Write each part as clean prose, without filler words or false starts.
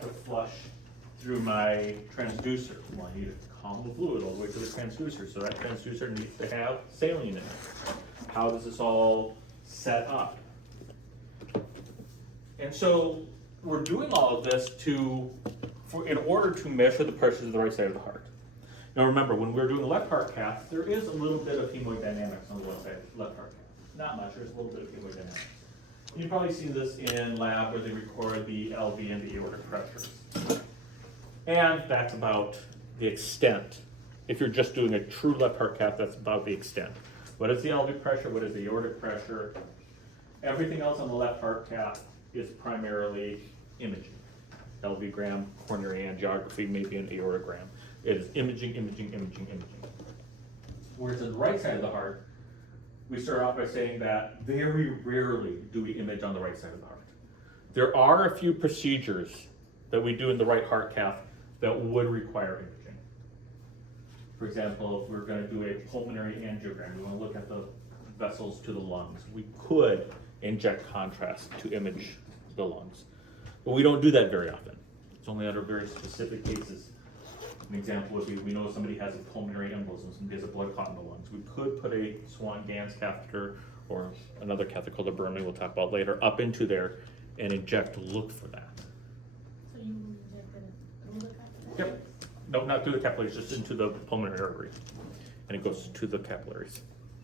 have to flush through my transducer. Well, I need to calm the fluid all the way to the transducer, so that transducer needs to have saline in it. How does this all set up? And so we're doing all of this in order to measure the pressures of the right side of the heart. Now remember, when we're doing the left heart cath, there is a little bit of hemodynamics on the left heart cath. Not much, there's a little bit of hemodynamics. You've probably seen this in lab where they record the LV and the aortic pressures. And that's about the extent. If you're just doing a true left heart cath, that's about the extent. What is the LV pressure? What is the aortic pressure? Everything else on the left heart cath is primarily imaging. LV gram, coronary angiography, maybe an aortogram. It is imaging, imaging, imaging, imaging. Whereas on the right side of the heart, we start off by saying that very rarely do we image on the right side of the heart. There are a few procedures that we do in the right heart cath that would require imaging. For example, if we're going to do a pulmonary angiogram, we want to look at the vessels to the lungs. We could inject contrast to image the lungs, but we don't do that very often. It's only under very specific cases. An example would be, we know somebody has a pulmonary embolism, somebody has a blood clot in the lungs. We could put a Swan-Ganz catheter or another catheter called a Berman, we'll talk about later, up into there and inject to look for that. So you inject it through the catheter? Yep. No, not through the capillaries, just into the pulmonary artery. And it goes to the capillaries.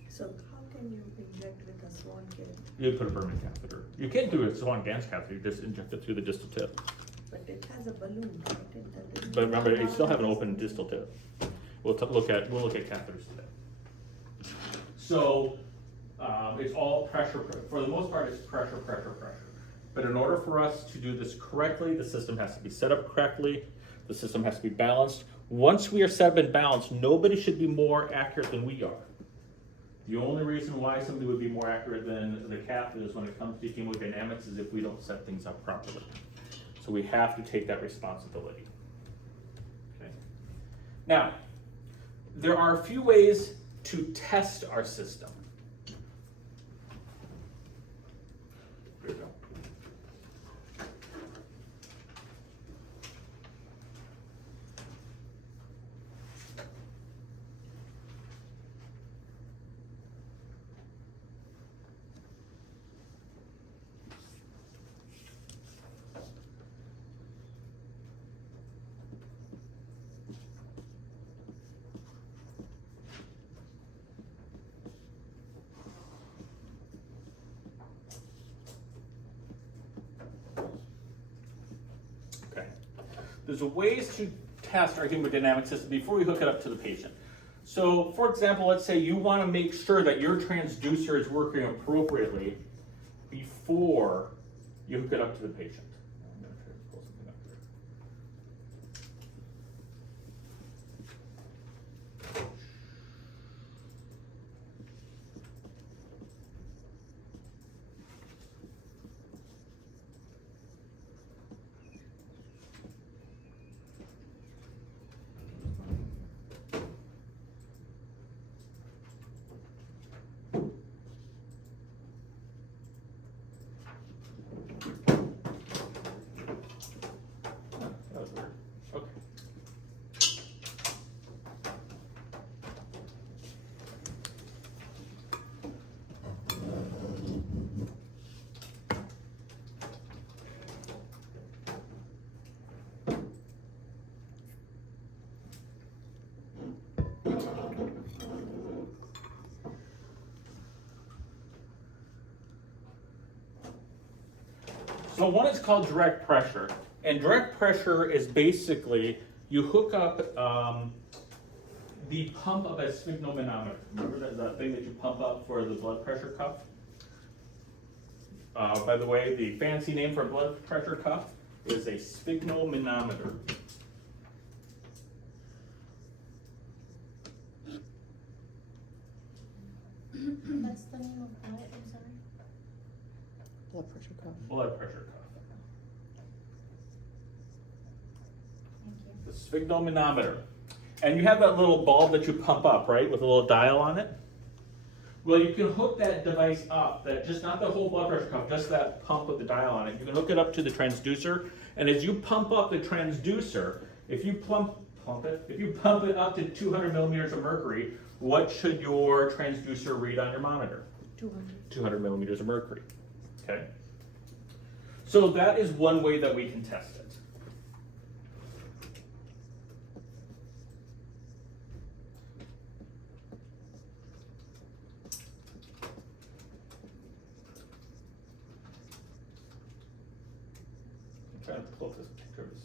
So how can you inject with a Swan kit? You put a Berman catheter. You can't do a Swan-Ganz catheter, you just inject it through the distal tip. But it has a balloon, right? But remember, you still have an open distal tip. We'll look at catheters today. So it's all pressure. For the most part, it's pressure, pressure, pressure. But in order for us to do this correctly, the system has to be set up correctly. The system has to be balanced. Once we are set up and balanced, nobody should be more accurate than we are. The only reason why somebody would be more accurate than the cath is when it comes to hemodynamics is if we don't set things up properly. So we have to take that responsibility. Okay. Now, there are a few ways to test our system. Here we go. There's ways to test our hemodynamic system before we hook it up to the patient. So, for example, let's say you want to make sure that your transducer is working appropriately before you hook it up to the patient. I'm going to try to pull something up here. That was weird. Okay. So one is called direct pressure, and direct pressure is basically you hook up the pump of a sphygmomanometer. Remember that thing that you pump up for the blood pressure cuff? By the way, the fancy name for a blood pressure cuff is a sphygmomanometer. That's the name of what? I'm sorry. Blood pressure cuff. Blood pressure cuff. Thank you. The sphygmomanometer. And you have that little bulb that you pump up, right, with a little dial on it? Well, you can hook that device up, that just not the whole blood pressure cuff, just that pump with the dial on it. You can hook it up to the transducer, And as you pump up the transducer, if you pump it up to 200 millimeters of mercury, what should your transducer read on your monitor? 200. 200 millimeters of mercury. Okay. So that is one way that we can test it. I'm trying to pull up this picture of this.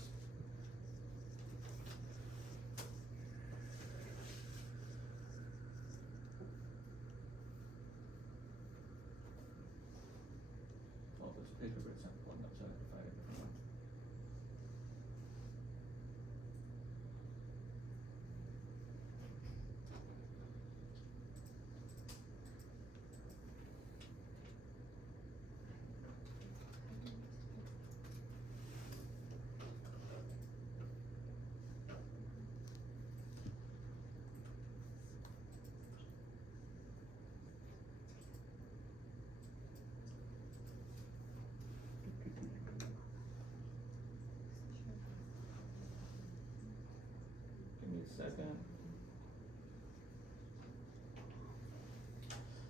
Well, this picture, but it's not pulling up, so I have to find a different one. Give me a second.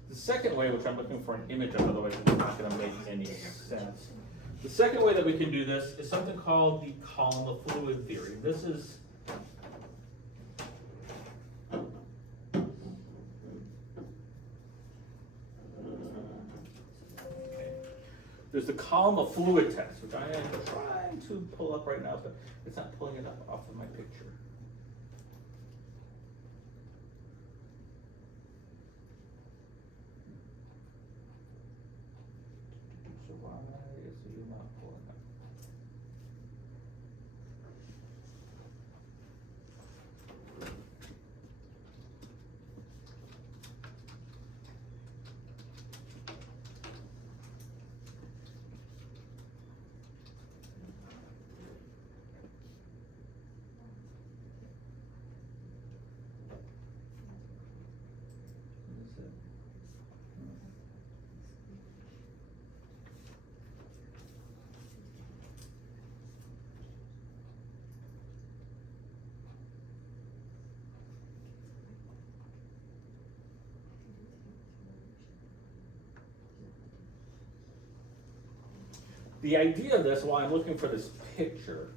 The second way, which I'm looking for an image of, otherwise it's not going to make any sense. The second way that we can do this is something called the column of fluid theory. This is there's the column of fluid test, which I am trying to pull up right now, but it's not pulling it up off of my picture. So why is it not pulling up? What is it? The idea of this, while I'm looking for this picture,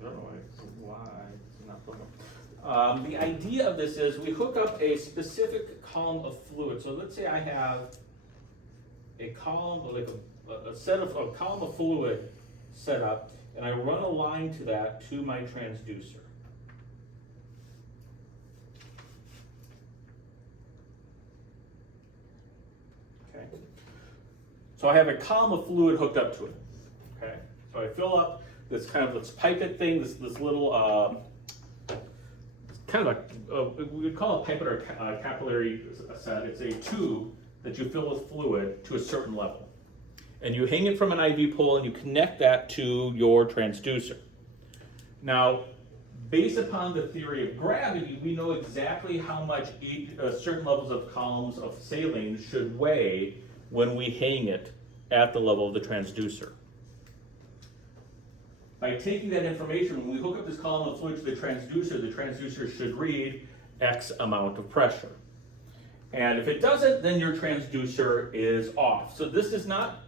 I don't know why it's not pulling up. The idea of this is we hook up a specific column of fluid. So let's say I have a column, like a column of fluid set up, and I run a line to that to my transducer. Okay. So I have a column of fluid hooked up to it. Okay. So I fill up this kind of this pipette thing, this little kind of we would call it a pipette or a capillary set. It's a tube that you fill with fluid to a certain level. And you hang it from an IV pole and you connect that to your transducer. Now, based upon the theory of gravity, we know exactly how much certain levels of columns of saline should weigh when we hang it at the level of the transducer. By taking that information, when we hook up this column of fluid to the transducer should read X amount of pressure. And if it doesn't, then your transducer is off. So this does not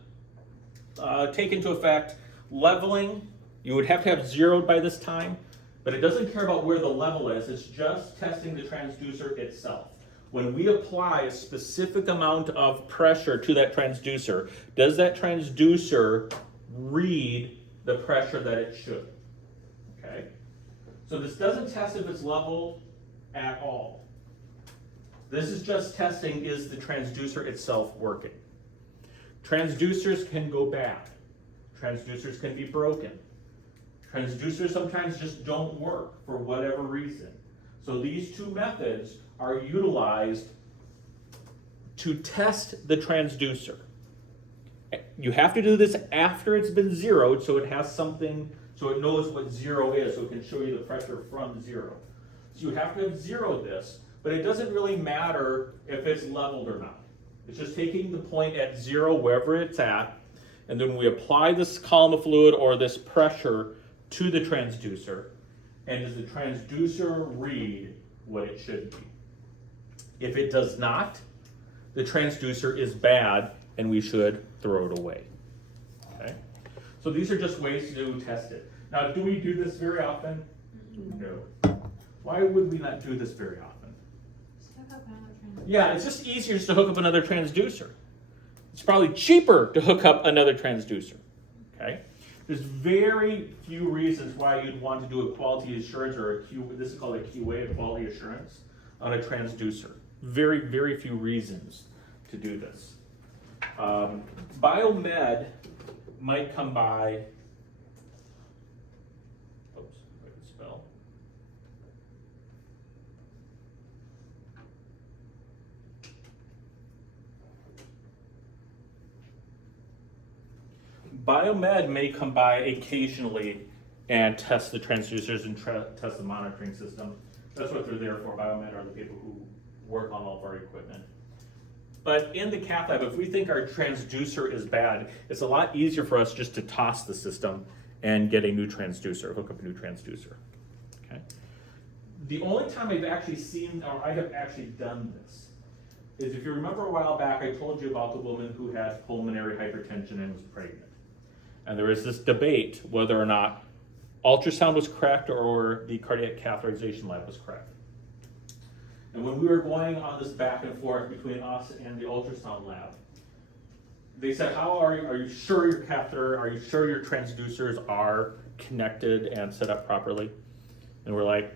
take into effect leveling. You would have to have zeroed by this time, but it doesn't care about where the level is. It's just testing the transducer itself. When we apply a specific amount of pressure to that transducer, does that transducer read the pressure that it should? Okay? So this doesn't test if it's level at all. This is just testing, is the transducer itself working? Transducers can go bad. Transducers can be broken. Transducers sometimes just don't work for whatever reason. So these two methods are utilized to test the transducer. You have to do this after it's been zeroed, so it has something, so it knows what zero is, so it can show you the pressure from zero. So you have to have zeroed this, but it doesn't really matter if it's leveled or not. It's just taking the point at zero, wherever it's at, and then we apply this column of fluid or this pressure to the transducer, and does the transducer read what it should be? If it does not, the transducer is bad and we should throw it away. Okay? So these are just ways to test it. Now, do we do this very often? No. Why would we not do this very often? Just hook up another transducer. Yeah, it's just easier just to hook up another transducer. It's probably cheaper to hook up another transducer. Okay? There's very few reasons why you'd want to do a quality assurance or this is called a QA, a quality assurance, on a transducer. Very, very few reasons to do this. Biomed might come by, oops, if I can spell. Biomed may come by occasionally and test the transducers and test the monitoring system. That's what they're there for. Biomed are the people who work on all of our equipment. But in the cath lab, if we think our transducer is bad, it's a lot easier for us just to toss the system and get a new transducer, hook up a new transducer. Okay. The only time I've actually seen, or I have actually done this, is if you remember a while back, I told you about the woman who had pulmonary hypertension and was pregnant. And there was this debate whether or not ultrasound was correct or the cardiac catheterization lab was correct. And when we were going on this back and forth between us and the ultrasound lab, they said, are you sure your catheter, are you sure your transducers are connected and set up properly? And we're like,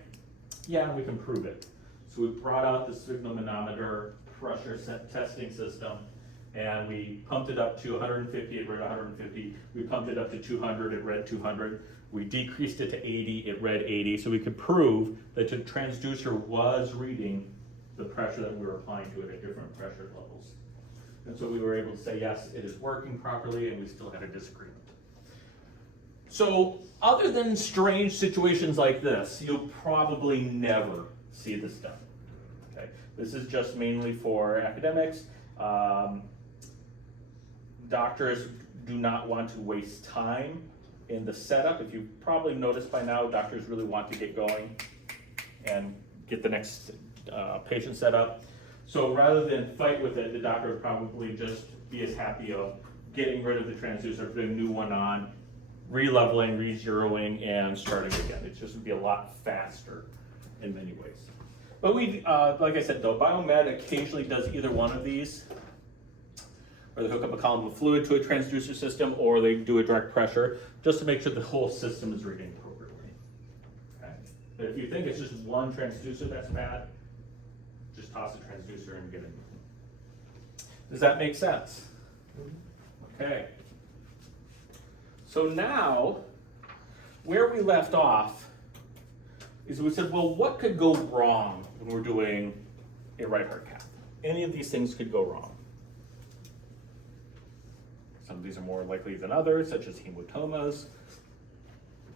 yeah, we can prove it. So we brought out the sphygmomanometer pressure testing system, and we pumped it up to 150, it read 150. We pumped it up to 200, it read 200. We decreased it to 80, it read 80. So we could prove that the transducer was reading the pressure that we were applying to it at different pressure levels. And so we were able to say, yes, it is working properly, and we still had a disagreement. So other than strange situations like this, you'll probably never see this done. Okay? This is just mainly for academics. Doctors do not want to waste time in the setup. If you've probably noticed by now, doctors really want to get going and get the next patient set up. So rather than fight with it, the doctor would probably just be as happy of getting rid of the transducer, putting a new one on, re-leveling, re-zeroing, and starting again. It just would be a lot faster in many ways. But we, like I said though, Biomed occasionally does either one of these, or they hook up a column of fluid to a transducer system, or they do a direct pressure, just to make sure the whole system is reading appropriately. Okay? But if you think it's just one transducer that's bad, just toss the transducer and get it. Does that make sense? Okay. So now, where we left off is we said, well, what could go wrong when we're doing a right heart cath? Any of these things could go wrong. Some of these are more likely than others, such as hematomas.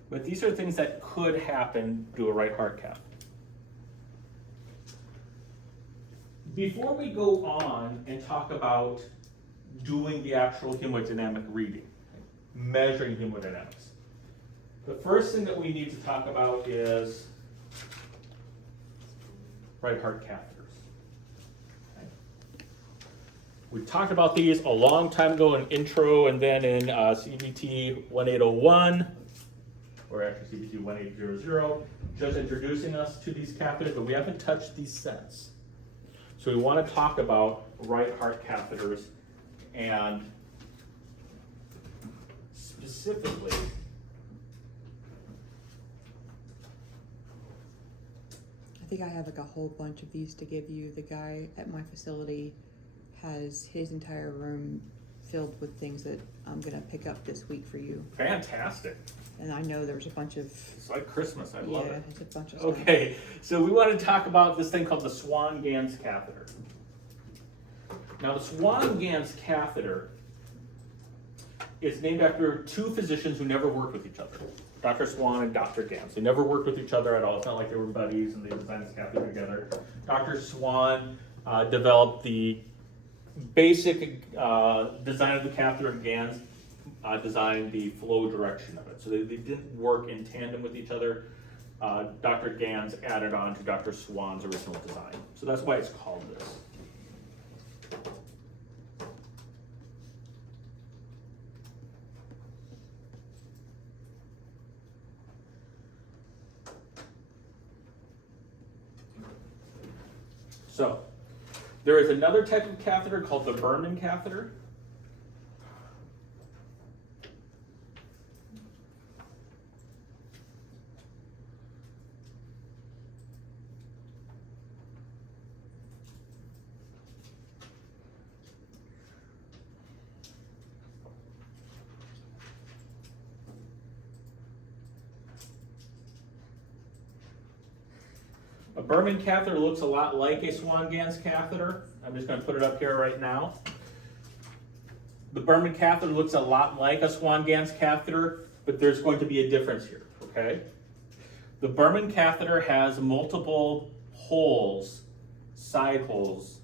But these are things that could happen to a right heart cath. Before we go on and talk about doing the actual hemodynamic reading, measuring hemodynamics, the first thing that we need to talk about is right heart catheters. Okay. We talked about these a long time ago in intro and then in CBT 1801, or actually CBT 1800, just introducing us to these catheters, but we haven't touched these since. So we want to talk about right heart catheters and specifically I think I have like a whole bunch of these to give you. The guy at my facility has his entire room filled with things that I'm gonna pick up this week for you. fantastic. And I know there's a bunch of, It's like Christmas, I love yeah, it. there's a bunch of stuff. Okay, so we want to talk about this thing called the Swan-Ganz catheter. Now the Swan-Ganz catheter it's named after two physicians who never worked with each other, Dr. Swan and Dr. Gans. They never worked with each other at all. It's not like they were buddies and they designed this catheter together. Dr. Swan developed the basic design of the catheter, and Gans designed the flow direction of it. So they didn't work in tandem with each other. Dr. Gans added on to Dr. Swan's original design. So that's why it's called this. So, there is another type of catheter called the Berman catheter. A Berman catheter looks a lot like a Swan-Ganz catheter. I'm just going to put it up here right now. The Berman catheter looks a lot like a Swan-Ganz catheter, but there's going to be a difference here, okay? The Berman catheter has multiple holes, side holes,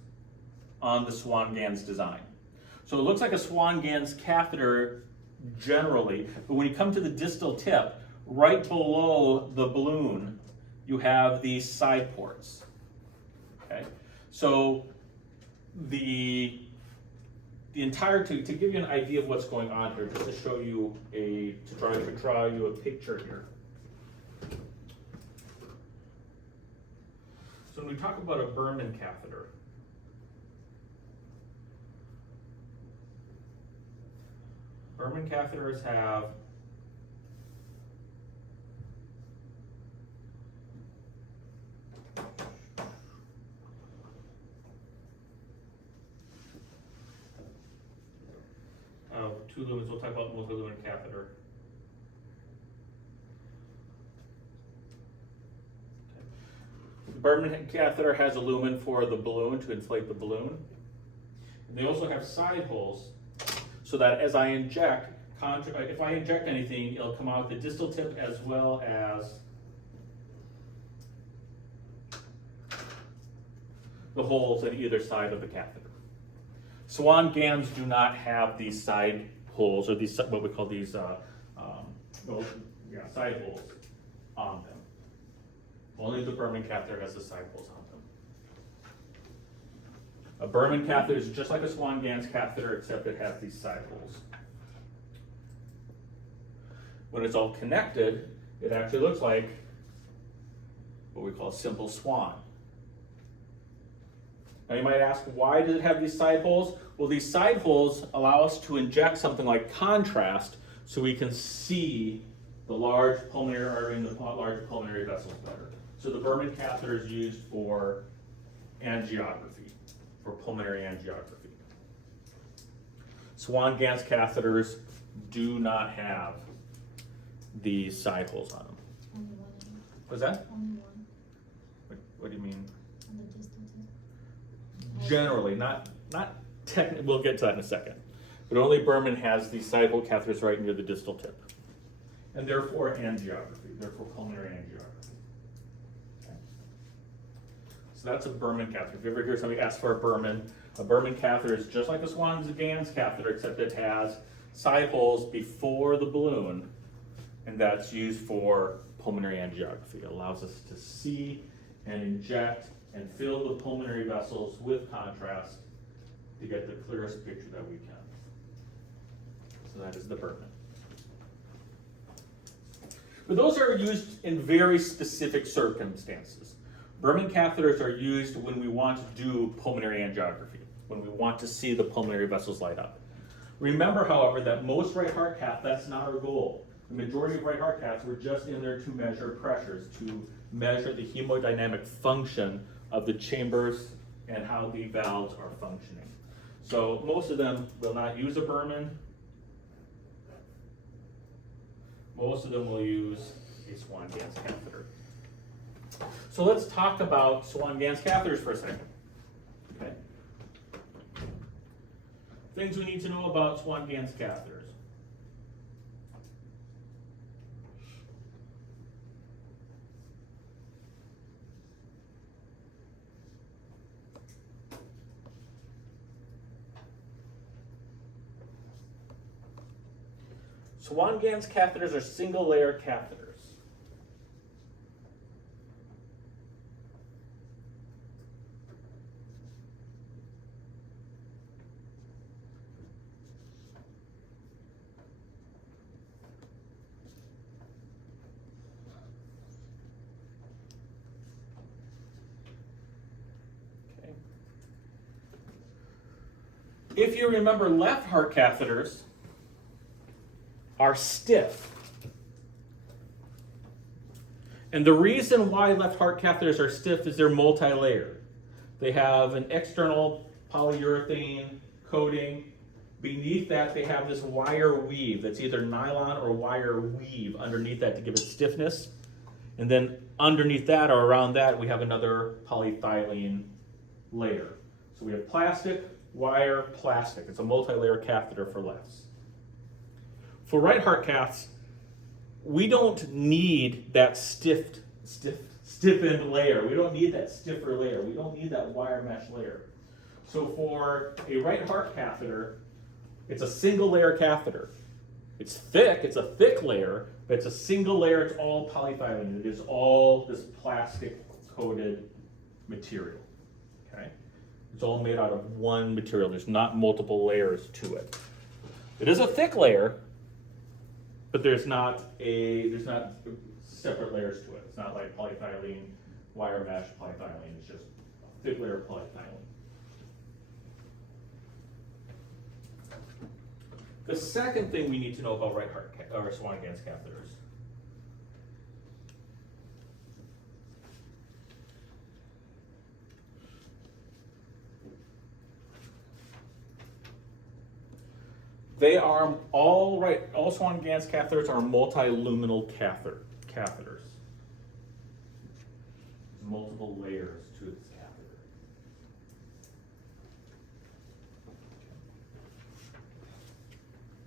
on the Swan-Ganz design. So it looks like a Swan-Ganz catheter generally, but when you come to the distal tip, right below the balloon, you have these side ports, okay? So the entire, to give you an idea of what's going on here, just to show you to draw you a picture here. So when we talk about a Berman catheter, Berman catheters have two lumens. We'll talk about multi-lumen catheter. The Berman catheter has a lumen for the balloon, to inflate the balloon. And they also have side holes so that as I inject, if I inject anything, it'll come out the distal tip as well as the holes on either side of the catheter. Swan-Ganz do not have these side holes, or these, what we call these side holes on them. Only the Berman catheter has the side holes on them. A Berman catheter is just like a Swan-Ganz catheter, except it has these side holes. When it's all connected, it actually looks like what we call a simple swan. Now you might ask, why does it have these side holes? Well, these side holes allow us to inject something like contrast so we can see the large pulmonary artery and the large pulmonary vessels better. So the Berman catheter is used for angiography, for pulmonary angiography. Swan-Ganz catheters do not have these side holes on them. Only one. What's that? Only one What do you mean? on the distal tip. Generally, not technically, we'll get to that in a second. But only Berman has these side hole catheters right near the distal tip. And therefore angiography, therefore pulmonary angiography. Okay. So that's a Berman catheter. If you ever hear somebody ask for a Berman catheter is just like a Swan-Ganz catheter, except it has side holes before the balloon, and that's used for pulmonary angiography. It allows us to see and inject and fill the pulmonary vessels with contrast to get the clearest picture that we can. So that is the Berman. But those are used in very specific circumstances. Berman catheters are used when we want to do pulmonary angiography, when we want to see the pulmonary vessels light up. Remember, however, that most right heart cath, that's not our goal. The majority of right heart caths were just in there to measure pressures, to measure the hemodynamic function of the chambers and how the valves are functioning. So most of them will not use a Berman. Most of them will use a Swan-Ganz catheter. So let's talk about Swan-Ganz catheters for a second. Okay. Things we need to know about Swan-Ganz catheters. Swan-Ganz catheters are single layer catheters. Okay. If you remember, left heart catheters are stiff. And the reason why left heart catheters are stiff is they're multi-layered. They have an external polyurethane coating. Beneath that, they have this wire weave that's either nylon or wire weave underneath that to give it stiffness. And then underneath that or around that, we have another polyethylene layer. So we have plastic, wire, plastic. It's a multi-layer catheter for lefts. For right heart caths, we don't need that stiffened layer. We don't need that stiffer layer. We don't need that wire mesh layer. So for a right heart catheter, it's a single layer catheter. It's thick, it's a thick layer, but it's a single layer, it's all polyethylene. It is all this plastic coated material, okay? It's all made out of one material. There's not multiple layers to it. It is a thick layer, but there's not separate layers to it. It's not like polyethylene, wire mesh, polyethylene. It's just a thick layer of polyethylene. The second thing we need to know about right heart or Swan-Ganz catheters they are all Swan-Ganz catheters are multiluminal catheters. There's multiple layers to this catheter.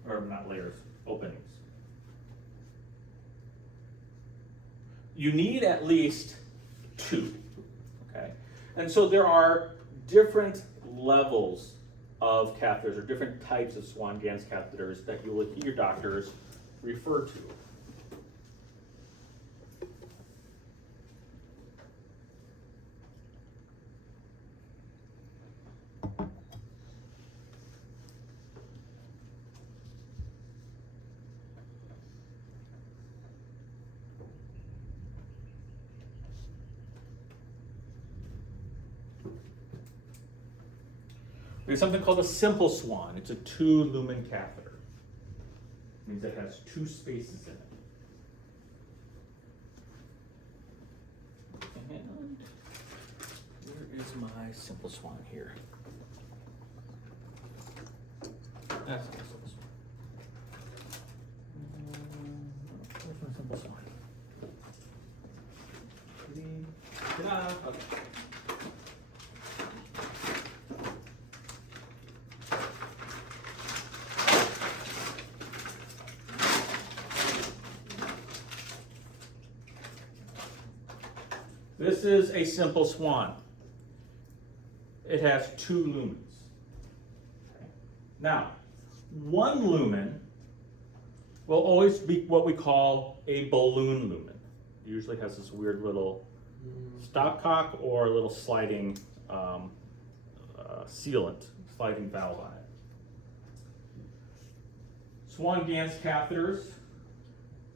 Or not layers, openings. You need at least 2, okay? And so there are different levels of catheters or different types of Swan-Ganz catheters that you will hear doctors refer to. There's something called a simple swan. It's a 2-lumen catheter. It means it has 2 spaces in it. And where is my simple swan here? That's my simple swan. Where's my simple swan? Okay. This is a simple swan. It has 2 lumens. Okay. Now, 1 lumen will always be what we call a balloon lumen. It usually has this weird little stopcock or a little sliding sealant, sliding valve on it. Swan-Ganz catheters,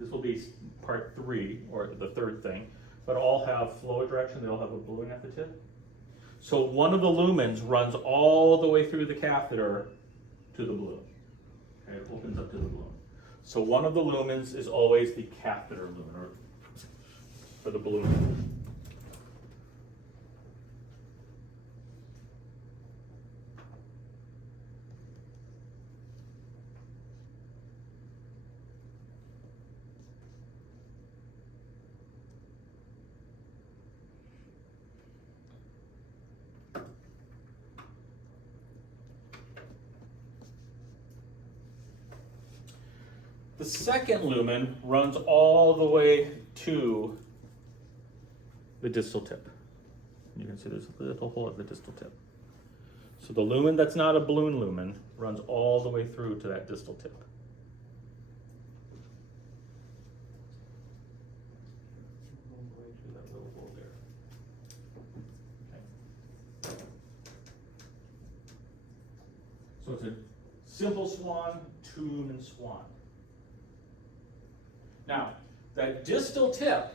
this will be part 3, or the third thing, but all have flow direction. They all have a balloon at the tip. So one of the lumens runs all the way through the catheter to the balloon. Okay, it opens up to the balloon. So one of the lumens is always the catheter lumen, or for the balloon. The second lumen runs all the way to the distal tip. You can see there's a little hole at the distal tip. So the lumen that's not a balloon lumen runs all the way through to that distal tip. to that little hole there. Okay. So it's a simple swan, 2-lumen swan. Now, that distal tip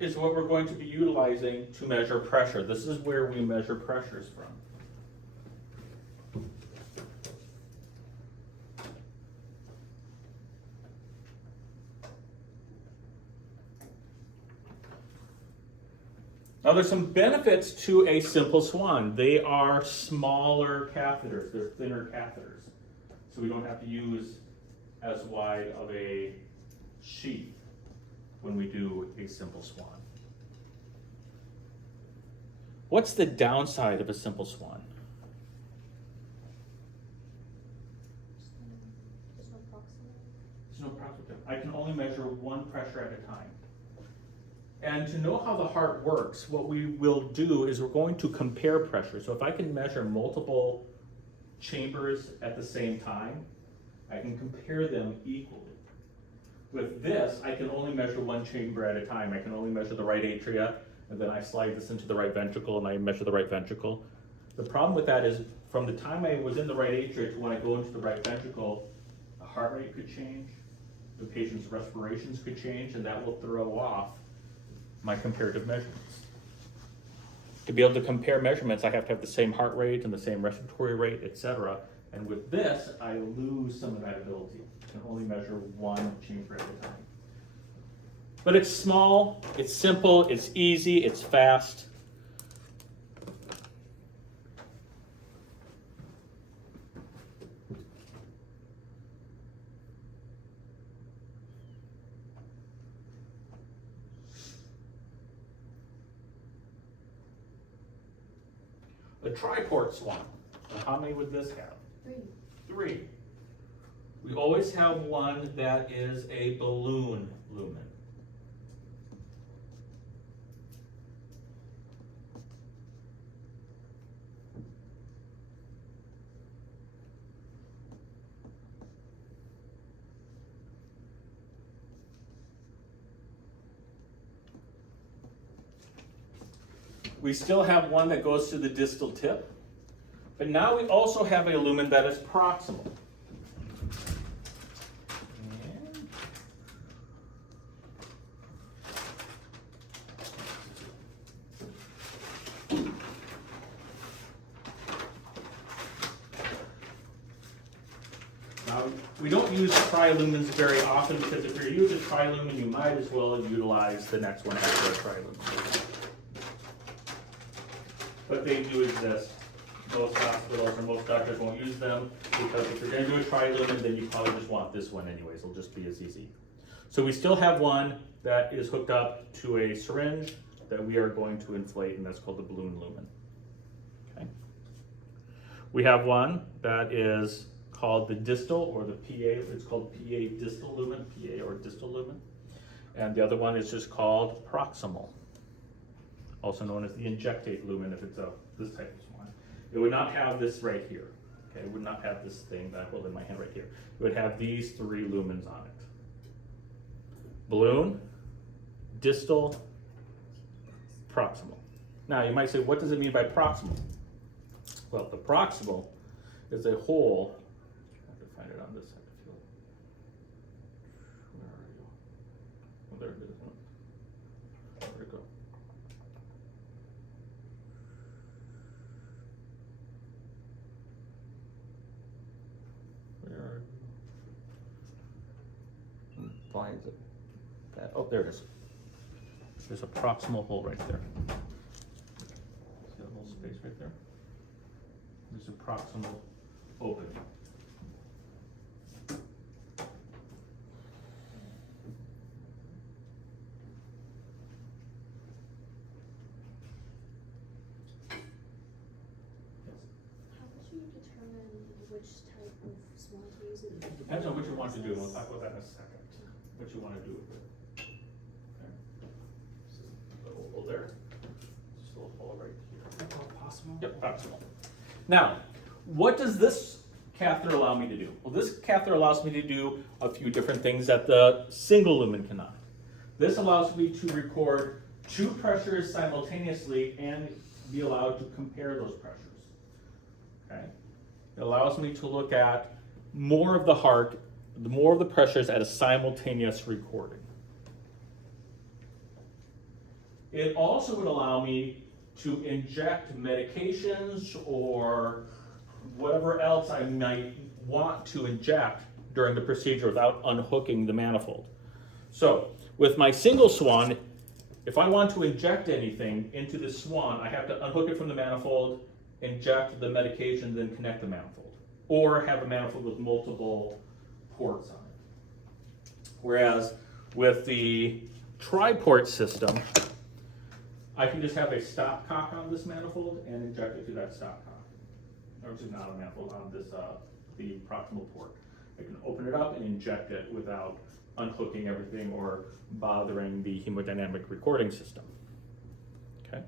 is what we're going to be utilizing to measure pressure. This is where we measure pressures from. Now there's some benefits to a simple swan. They are smaller catheters, they're thinner catheters. So we don't have to use as wide of a sheath when we do a simple swan. What's the downside of a simple swan? There's no proximate. There's no proximate. I can only measure one pressure at a time. And to know how the heart works, what we will do is we're going to compare pressure. So if I can measure multiple chambers at the same time, I can compare them equally. With this, I can only measure one chamber at a time. I can only measure the right atria, and then I slide this into the right ventricle, and I measure the right ventricle. The problem with that is from the time I was in the right atria to when I go into the right ventricle, the heart rate could change, the patient's respirations could change, and that will throw off my comparative measurements. To be able to compare measurements, I have to have the same heart rate and the same respiratory rate, etc. And with this, I lose some of that ability. I can only measure one chamber at a time. But it's small, it's simple, it's easy, it's fast. A triport swan. Now, how many would this have? 3. 3. We always have one that is a balloon lumen. We still have one that goes to the distal tip, but now we also have a lumen that is proximal. Now, we don't use trilumens very often because if you're using trilumen, you might as well utilize the next one after a trilumen. But they do exist. Most hospitals or most doctors won't use them because if you're going to do a trilumen, then you probably just want this one anyways. It'll just be as easy. So we still have one that is hooked up to a syringe that we are going to inflate, and that's called the balloon lumen. Okay. We have one that is called the distal or the PA. It's called PA distal lumen, PA or distal lumen. And the other one is just called proximal, also known as the injectate lumen if it's this type of swan. It would not have this right here. Okay, it would not have this thing that I hold in my hand right here. It would have these 3 lumens on it. Balloon, distal, proximal. Now you might say, what does it mean by proximal? Well, the proximal is a hole. I have to find it on this side. Where are you? Oh, there it is. Where'd it go? Where finds it? Oh, there it is. There's a proximal hole right there. See that little space right there? There's a proximal opening. How would you determine which type of swan to use? Depends on what you want to do, and we'll talk about that in a second. What you want to do with it. Okay. So, little hole there. Just a little hole right here. Possible? Yep, proximal. Now, what does this catheter allow me to do? Well, this catheter allows me to do a few different things that the single lumen cannot. This allows me to record two pressures simultaneously and be allowed to compare those pressures. Okay? It allows me to look at more of the heart, more of the pressures at a simultaneous recording. It also would allow me to inject medications or whatever else I might want to inject during the procedure without unhooking the manifold. So with my single swan, if I want to inject anything into the swan, I have to unhook it from the manifold, inject the medication, then connect the manifold. Or have a manifold with multiple ports on it. Whereas with the tri-port system, I can just have a stopcock on this manifold and inject it through that stopcock. Or excuse me, not a manifold, on this, the proximal port. I can open it up and inject it without unhooking everything or bothering the hemodynamic recording system. Okay?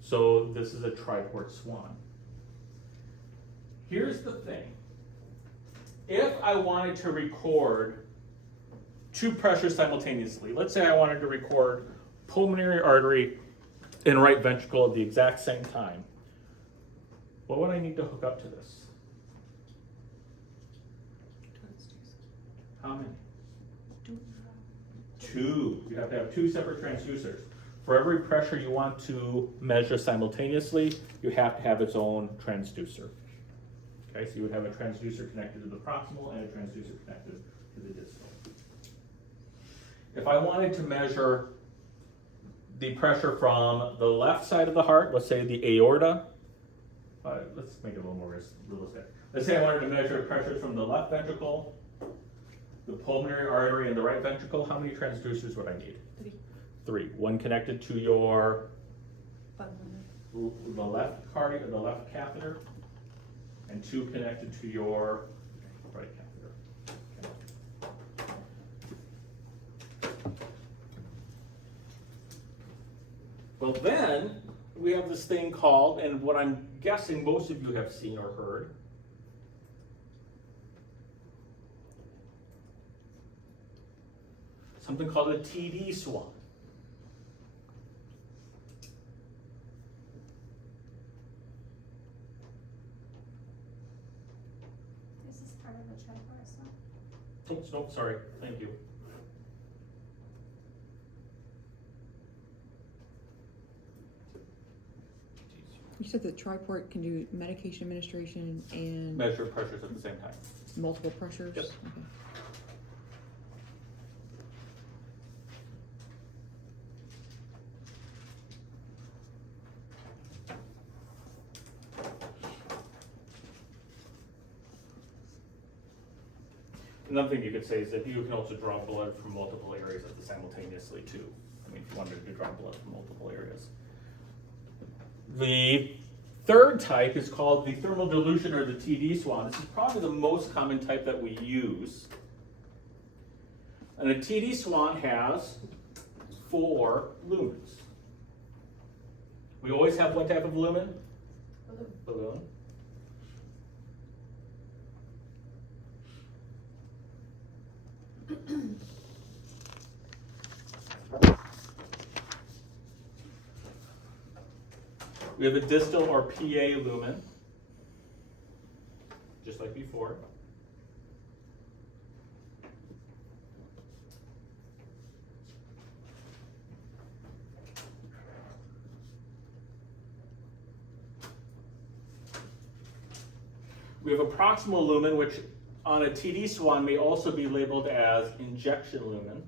So this is a tri-port swan. Here's the thing. If I wanted to record two pressures simultaneously, let's say I wanted to record pulmonary artery and right ventricle at the exact same time, what would I need to hook up to this? How many? Two. You have to have two separate transducers. For every pressure you want to measure simultaneously, you have to have its own transducer. Okay, so you would have a transducer connected to the proximal and a transducer connected to the distal. If I wanted to measure the pressure from the left side of the heart, let's say the aorta, let's make it a little more realistic. Let's say I wanted to measure pressures from the left ventricle, the pulmonary artery, and the right ventricle. How many transducers would I need? Three. One connected to your the left catheter, and two connected to your right catheter. Okay. Well, then we have this thing called, and what I'm guessing most of you have seen or heard, something called a TD swan. This is part of the tripod as well. Oops, no, sorry, thank you. You said that tri-port can do medication administration and Measure pressures at the same time. multiple pressures? Yep. Okay. Another thing you could say is that you can also draw blood from multiple areas simultaneously too. I mean, if you wanted to draw blood from multiple areas. The third type is called the thermal dilution or the TD swan. This is probably the most common type that we use. And a TD swan has 4 lumens. We always have what type of lumen? Balloon. We have a distal or PA lumen, just like before. We have a proximal lumen, which on a TD swan may also be labeled as injection lumen.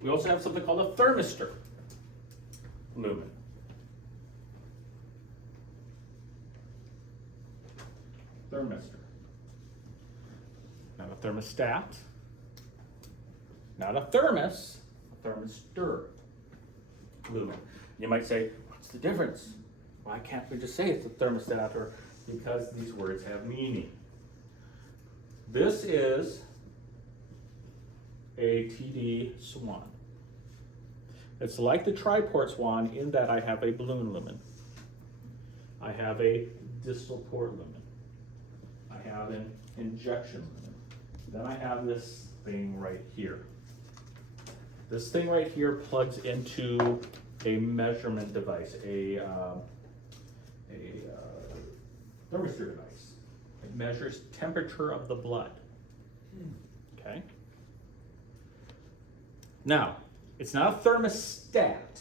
We also have something called a thermistor lumen. Thermistor. Not a thermostat, not a thermos, a thermistor lumen. You might say, what's the difference? Why can't we just say it's a thermostat or because these words have meaning. This is a TD swan. It's like the triport swan in that I have a balloon lumen. I have a distal port lumen. I have an injection lumen. Then I have this thing right here. This thing right here plugs into a measurement device, a thermistor device. It measures temperature of the blood. Okay? Now, it's not a thermostat.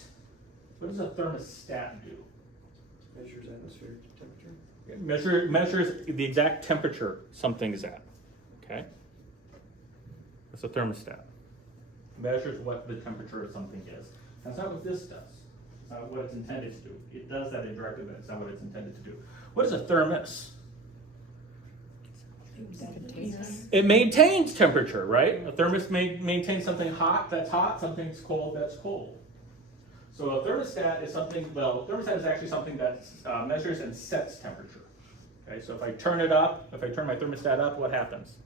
What does a thermostat do? Measures atmospheric temperature. It measures the exact temperature something's at. Okay? It's a thermostat. Measures what the temperature of something is. That's not what this does. It's not what it's intended to do. It does that indirectly, but it's not what it's intended to do. What is a thermos? It maintains temperature, right? A thermos maintains something hot, that's hot, something's cold, that's cold. So a thermostat is something, well, thermostat is actually something that measures and sets temperature. Okay, so if I turn it up, if I turn my thermostat up, what happens?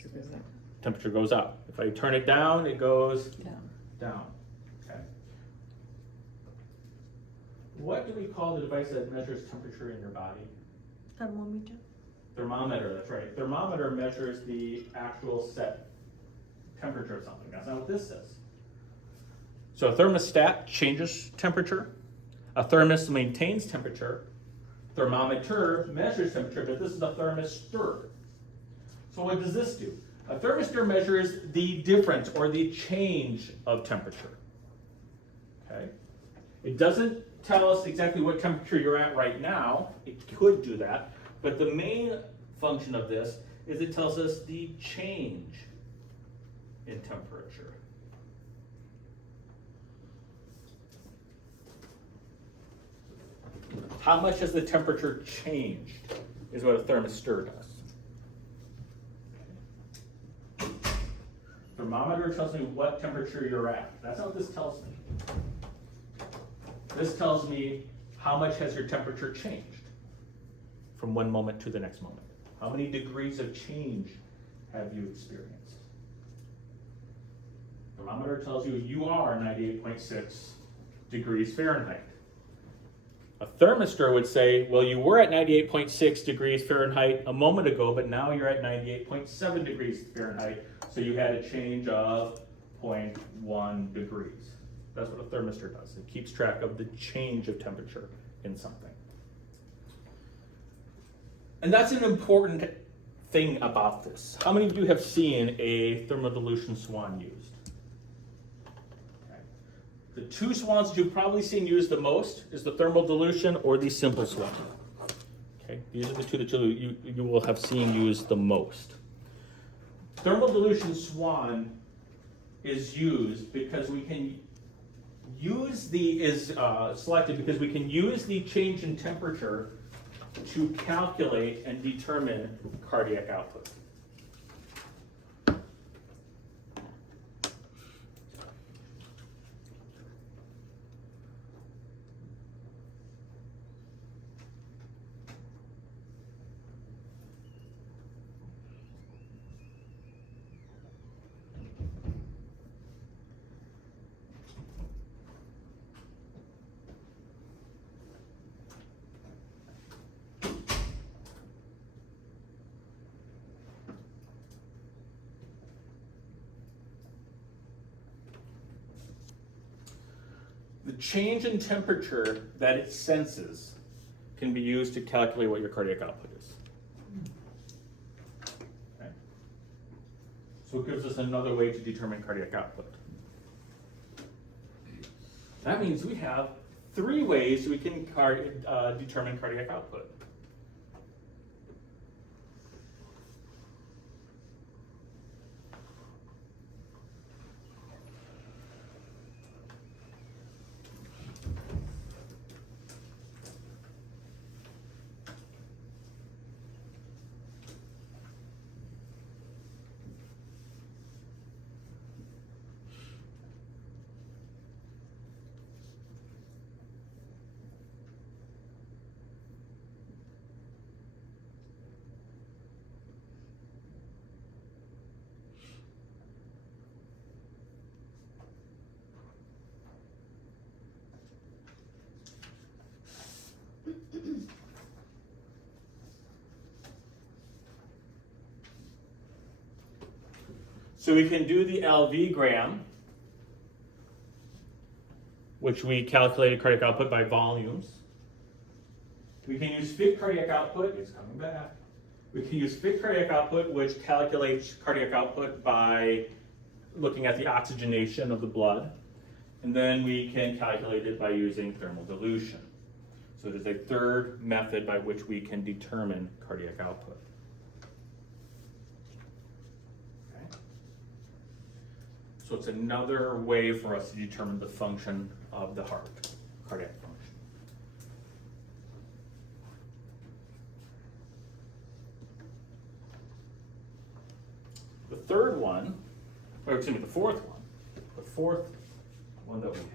Temperature goes up. Temperature goes up. If I turn it down, it goes Down. down. Okay. What do we call the device that measures temperature in your body? Thermometer. Thermometer, that's right. Thermometer measures the actual set temperature of something. That's not what this says. So a thermostat changes temperature. A thermos maintains temperature. Thermometer measures temperature, but this is a thermistor. So what does this do? A thermistor measures the difference or the change of temperature. Okay? It doesn't tell us exactly what temperature you're at right now. It could do that. But the main function of this is it tells us the change in temperature. How much has the temperature changed is what a thermistor does. Thermometer tells me what temperature you're at. That's not what this tells me. This tells me how much has your temperature changed from one moment to the next moment. How many degrees of change have you experienced? Thermometer tells you you are 98.6 degrees Fahrenheit. A thermistor would say, well, you were at 98.6 degrees Fahrenheit a moment ago, but now you're at 98.7 degrees Fahrenheit, so you had a change of 0.1 degrees. That's what a thermistor does. It keeps track of the change of temperature in something. And that's an important thing about this. How many of you have seen a thermal dilution swan used? Okay. The two swans that you've probably seen used the most is the thermal dilution or the simple swan. Okay, these are the two that you will have seen used the most. Thermal dilution swan is used because we can use selected because we can use the change in temperature to calculate and determine cardiac output. The change in temperature that it senses can be used to calculate what your cardiac output is. Okay. So it gives us another way to determine cardiac output. That means we have 3 ways we can determine cardiac output. So we can do the LV gram, which we calculated cardiac output by volumes. We can use fit cardiac output, it's coming back. We can use fit cardiac output, which calculates cardiac output by looking at the oxygenation of the blood. And then we can calculate it by using thermal dilution. So it is a third method by which we can determine cardiac output. Okay. So it's another way for us to determine the function of the heart, cardiac function. The third one, or excuse me, the fourth one that we have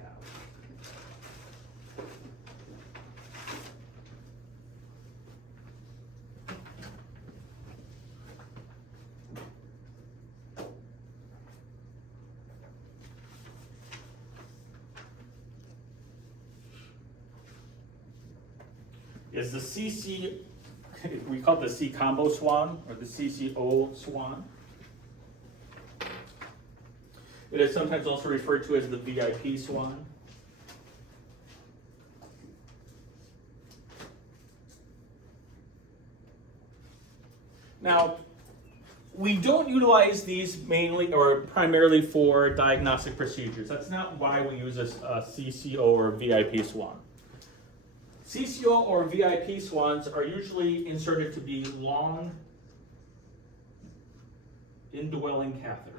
is the CC, we call it the C combo swan or the CCO swan. It is sometimes also referred to as the VIP swan. Now, we don't utilize these mainly or primarily for diagnostic procedures. That's not why we use a CCO or VIP swan. CCO or VIP swans are usually inserted to be long indwelling catheters.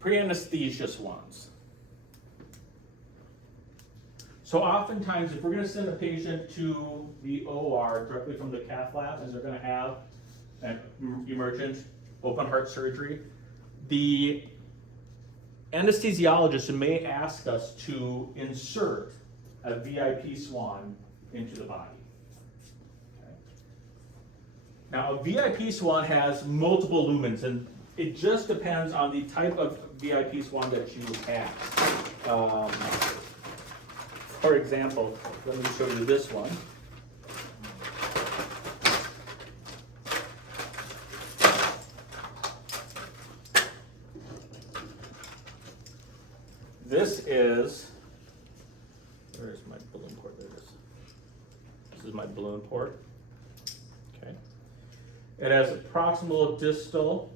Pre-anesthesia swans. So oftentimes, if we're going to send a patient to the OR directly from the cath lab, as they're going to have an emergent open heart surgery, the anesthesiologist may ask us to insert a VIP swan into the body. Okay. Now, a VIP swan has multiple lumens, and it just depends on the type of VIP swan that you have. For example, let me show you this one. This is, where is my balloon port? There it is. This is my balloon port. Okay. It has a proximal distal.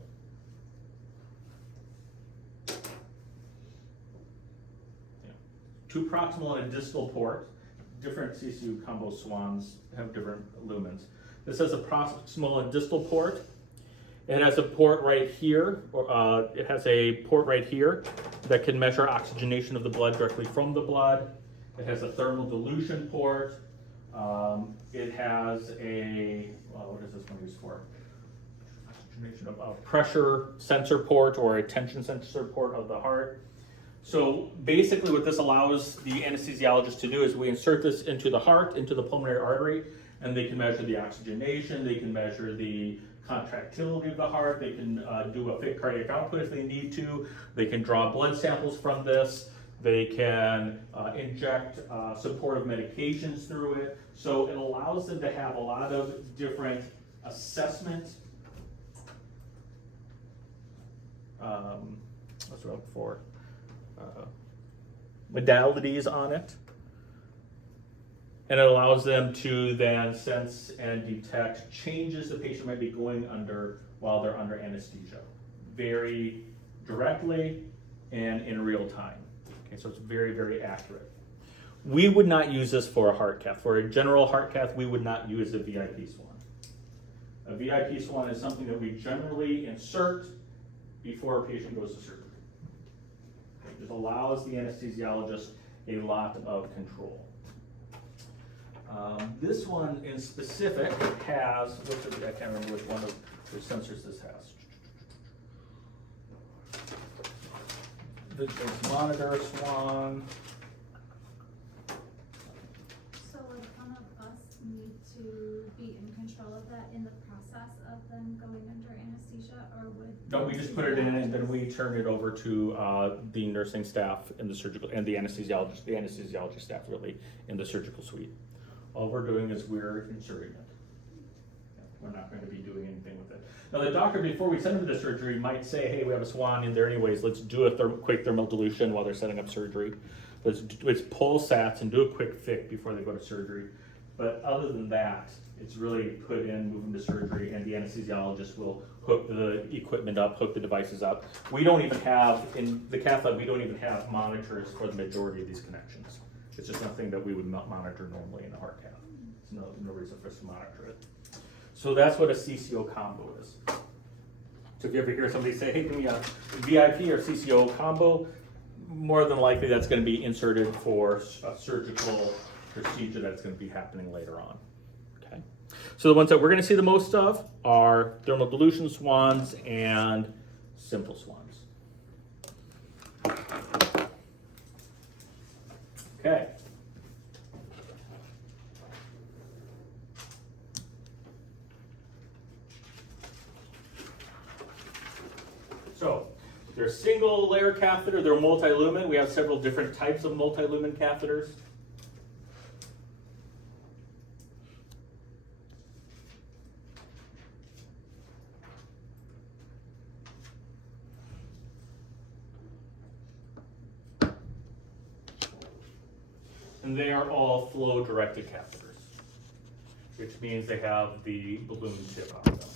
Two proximal and a distal port. Different CCU combo swans have different lumens. This has a proximal and distal port. It has a port right here, it has a port right here that can measure oxygenation of the blood directly from the blood. It has a thermal dilution port. It has a, what is this one used for? Oxygenation of a pressure sensor port or a tension sensor port of the heart. So basically what this allows the anesthesiologist to do is we insert this into the heart, into the pulmonary artery, and they can measure the oxygenation, they can measure the contractility of the heart, they can do a fit cardiac output if they need to, they can draw blood samples from this, they can inject supportive medications through it. So it allows them to have a lot of different assessment what's the word for? Modalities on it, and it allows them to then sense and detect changes the patient might be going under while they're under anesthesia, very directly and in real time. Okay, so it's very, very accurate. We would not use this for a heart cath. For a general heart cath, we would not use a VIP swan. A VIP swan is something that we generally insert before a patient goes to surgery. It allows the anesthesiologist a lot of control. This one in specific has, I can't remember which one of the sensors this has. The monitor swan. So would one of us need to be be in control of that in the process of them going under anesthesia, or would? No, we just put it in and then we turn it over to the nursing staff and the surgical, and the anesthesiologist staff really, in the surgical suite. All we're doing is we're inserting it. We're not going to be doing anything with it. Now the doctor, before we send them to the surgery, might say, hey, we have a swan in there anyways, let's do a quick thermal dilution while they're setting up surgery. Let's pull sats and do a quick fic before they go to surgery. But other than that, it's really put in, move them to surgery, and the anesthesiologist will hook the equipment up, hook the devices up. We don't even have, in the cath lab, we don't even have monitors for the majority of these connections. It's just nothing that we would not monitor normally in a heart cath. There's no reason for us to monitor it. So that's what a CCO combo is. So if you ever hear somebody say, hey, give me a VIP or CCO combo, more than likely that's going to be inserted for a surgical procedure that's going to be happening later on. Okay. So the ones that we're going to see the most of are thermal dilution swans and simple swans. Okay. So they're single layer catheter, they're multi-lumen. We have several different types of multi-lumen catheters. And they are all flow-directed catheters, which means they have the balloon tip on them.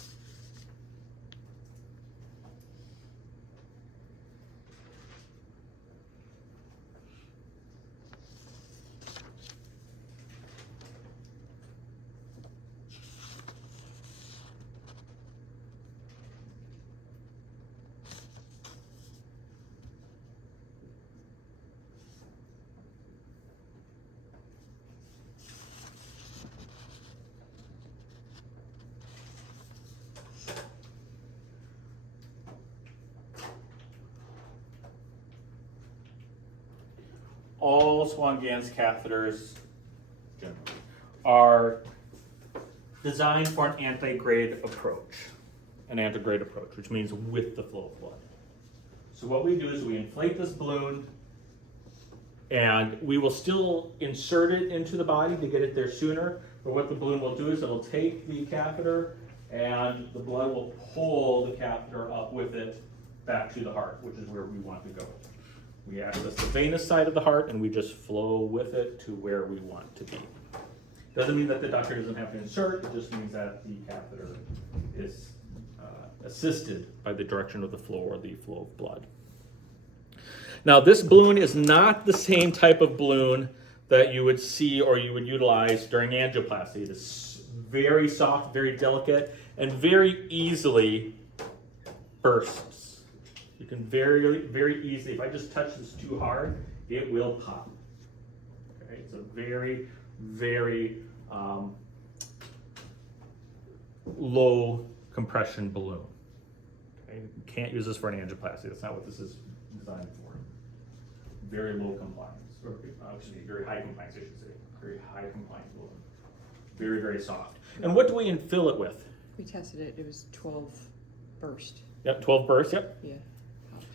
All Swan-Ganz catheters generally are designed for an antegrade approach. Which means with the flow of blood. So what we do is we inflate this balloon, and we will still insert it into the body to get it there sooner. But what the balloon will do is it'll take the catheter, and the blood will pull the catheter up with it back to the heart, which is where we want to go. We access the venous side of the heart, and we just flow with it to where we want to be. Doesn't mean that the doctor doesn't have to insert, it just means that the catheter is assisted by the direction of the flow or the flow of blood. Now, this balloon is not the same type of balloon that you would see or you would utilize during angioplasty. It is very soft, very delicate, and very easily bursts. You can very, very easily, if I just touch this too hard, it will pop. Okay, it's a very, very low compression balloon. Okay, you can't use this for an angioplasty. That's not what this is designed for. Very low compliance, or actually very high compliance, I should say. Very high compliance balloon. Very, very soft. And what do we infill it with? We tested it, it was 12 burst. Yep, 12 bursts, yep. Yeah.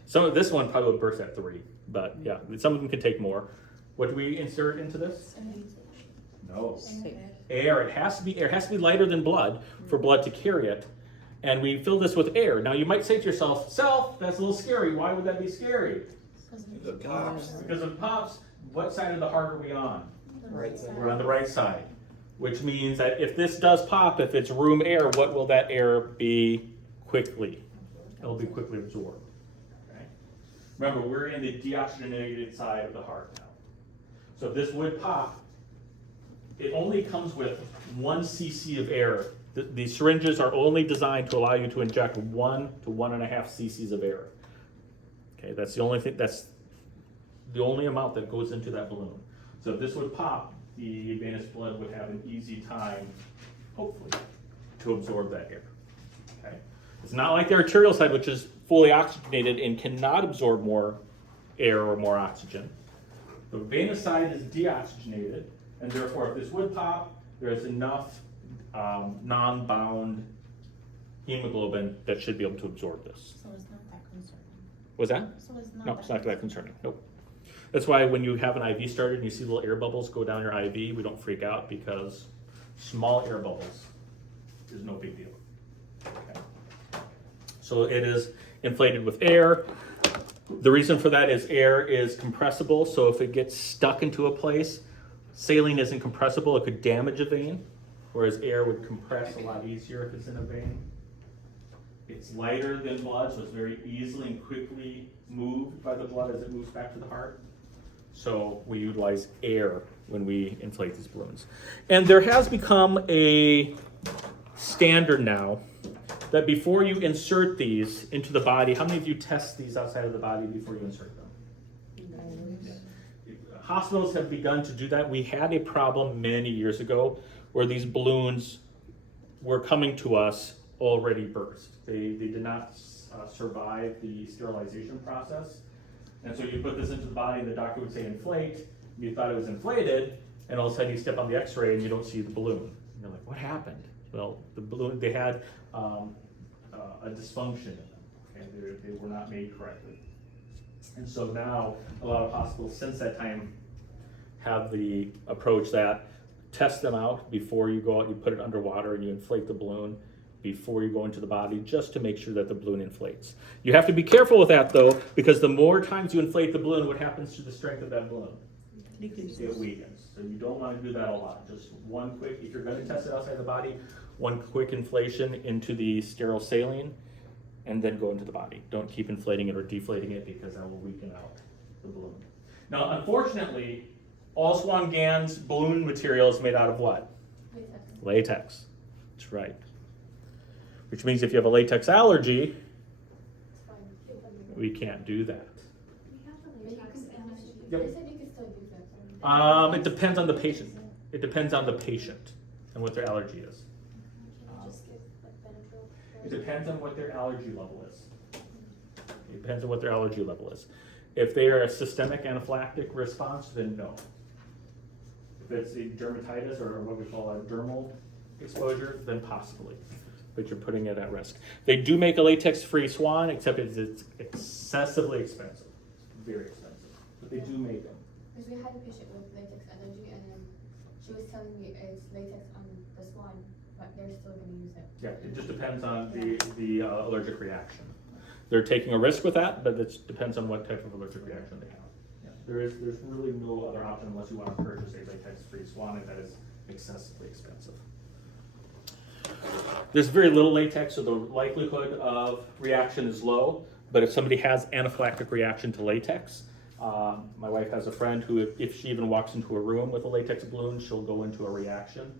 Some of this one probably would burst at 3, but yeah, some of them can take more. What do we insert into this? No. Air. It has to be lighter than blood for blood to carry it. And we fill this with air. Now you might say to yourself, Self, that's a little scary. Why would that be scary? The pops. Because of pops, what side of the heart are we on? Right side. We're on the right side. Which means that if this does pop, if it's room air, what will that air be quickly? It'll be quickly absorbed. Okay? Remember, we're in the deoxygenated side of the heart now. So if this would pop, it only comes with 1 cc of air. The syringes are only designed to allow you to inject 1 to 1.5 cc's of air. Okay, that's the only thing. That's the only amount that goes into that balloon. So if this would pop, the venous blood would have an easy time, hopefully, to absorb that air. Okay, it's not like the arterial side, which is fully oxygenated and cannot absorb more air or more oxygen. The venous side is deoxygenated, and therefore, if this would pop, there's enough non-bound hemoglobin that should be able to absorb this. So it's not that concerning. Was that? So it's not. No, it's not that concerning. Nope. That's why when you have an IV started and you see little air bubbles go down your IV, we don't freak out because small air bubbles is no big deal. Okay. So it is inflated with air. The reason for that is air is compressible, so if it gets stuck into a place, saline isn't compressible, it could damage a vein, whereas air would compress a lot easier if it's in a vein. It's lighter than blood, so it's very easily and quickly moved by the blood as it moves back to the heart. So we utilize air when we inflate these balloons. And there has become a standard now that before you insert these into the body, how many of you test these outside of the body before you insert them? Hospitals have begun to do that. We had a problem many years ago where these balloons were coming to us already burst. They did not survive the sterilization process. And so you put this into the body and the doctor would say inflate, you thought it was inflated, and all of a sudden you step on the x-ray and you don't see the balloon. And you're like, what happened? Well, the balloon, they had a dysfunction in them, okay? They were not made correctly. And so now a lot of hospitals since that time have the approach that test them out before you go out, you put it underwater and you inflate the balloon before you go into the body just to make sure that the balloon inflates. You have to be careful with that though, because the more times you inflate the balloon, what happens to the strength of that balloon? It weakens. So you don't want to do that a lot. Just one quick, if you're going to test it outside the body, one quick inflation into the sterile saline and then go into the body. Don't keep inflating it or deflating it because that will weaken out the balloon. Now, unfortunately, all Swan-Ganz balloon material is made out of what? Latex. That's right. Which means if you have a latex allergy, we can't do that. Yep. It depends on the patient. It depends on the patient and what their allergy is. It depends on what their allergy level is. It depends on what their allergy level is. If they are a systemic anaphylactic response, then no. If it's a dermatitis or what we call a dermal exposure, then possibly. But you're putting it at risk. They do make a latex-free Swan, except it's excessively expensive. It's very expensive. But they do make them. Because we had a patient with latex allergy, and then she was telling me it's latex on the Swan, but they're still going to use it. Yeah, it just depends on the allergic reaction. They're taking a risk with that, but it depends on what type of allergic reaction they have. Yeah. There's really no other option unless you want to purchase a latex-free Swan, and that is excessively expensive. There's very little latex, so the likelihood of reaction is low, but if somebody has anaphylactic reaction to latex, my wife has a friend who, if she even walks into a room with a latex balloon, she'll go into a reaction.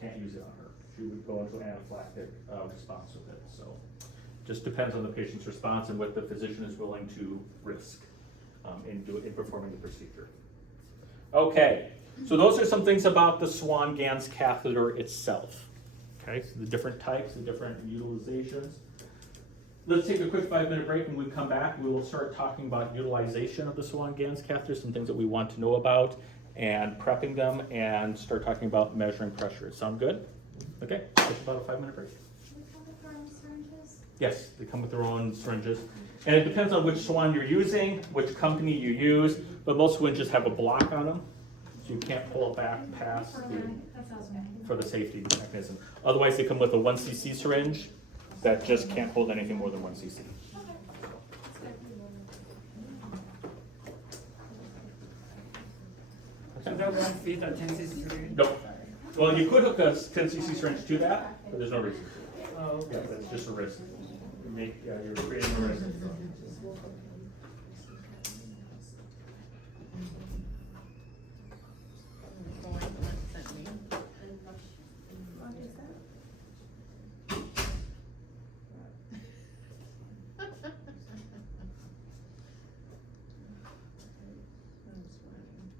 Can't use it on her. She would go into an anaphylactic response with it. So just depends on the patient's response and what the physician is willing to risk in performing the procedure. Okay, so those are some things about the Swan-Ganz catheter itself. Okay, so the different types, the different utilizations. Let's take a quick 5-minute break. When we come back, we will start talking about utilization of the Swan-Ganz catheter, some things that we want to know about, and prepping them, and start talking about measuring pressure. Sound good? Okay, take about a 5-minute break. Do they come with their own syringes? Yes, they come with their own syringes. And it depends on which Swan you're using, which company you use, but most syringes have a block on them, so you can't pull it back past for the safety mechanism. Otherwise, they come with a 1 cc syringe that just can't hold anything more than 1 cc. So that won't fit a 10 cc syringe? Nope. Well, you could hook a 10 cc syringe to that, but there's no reason to. Oh, okay. Yeah, that's just a risk. You're creating a risk.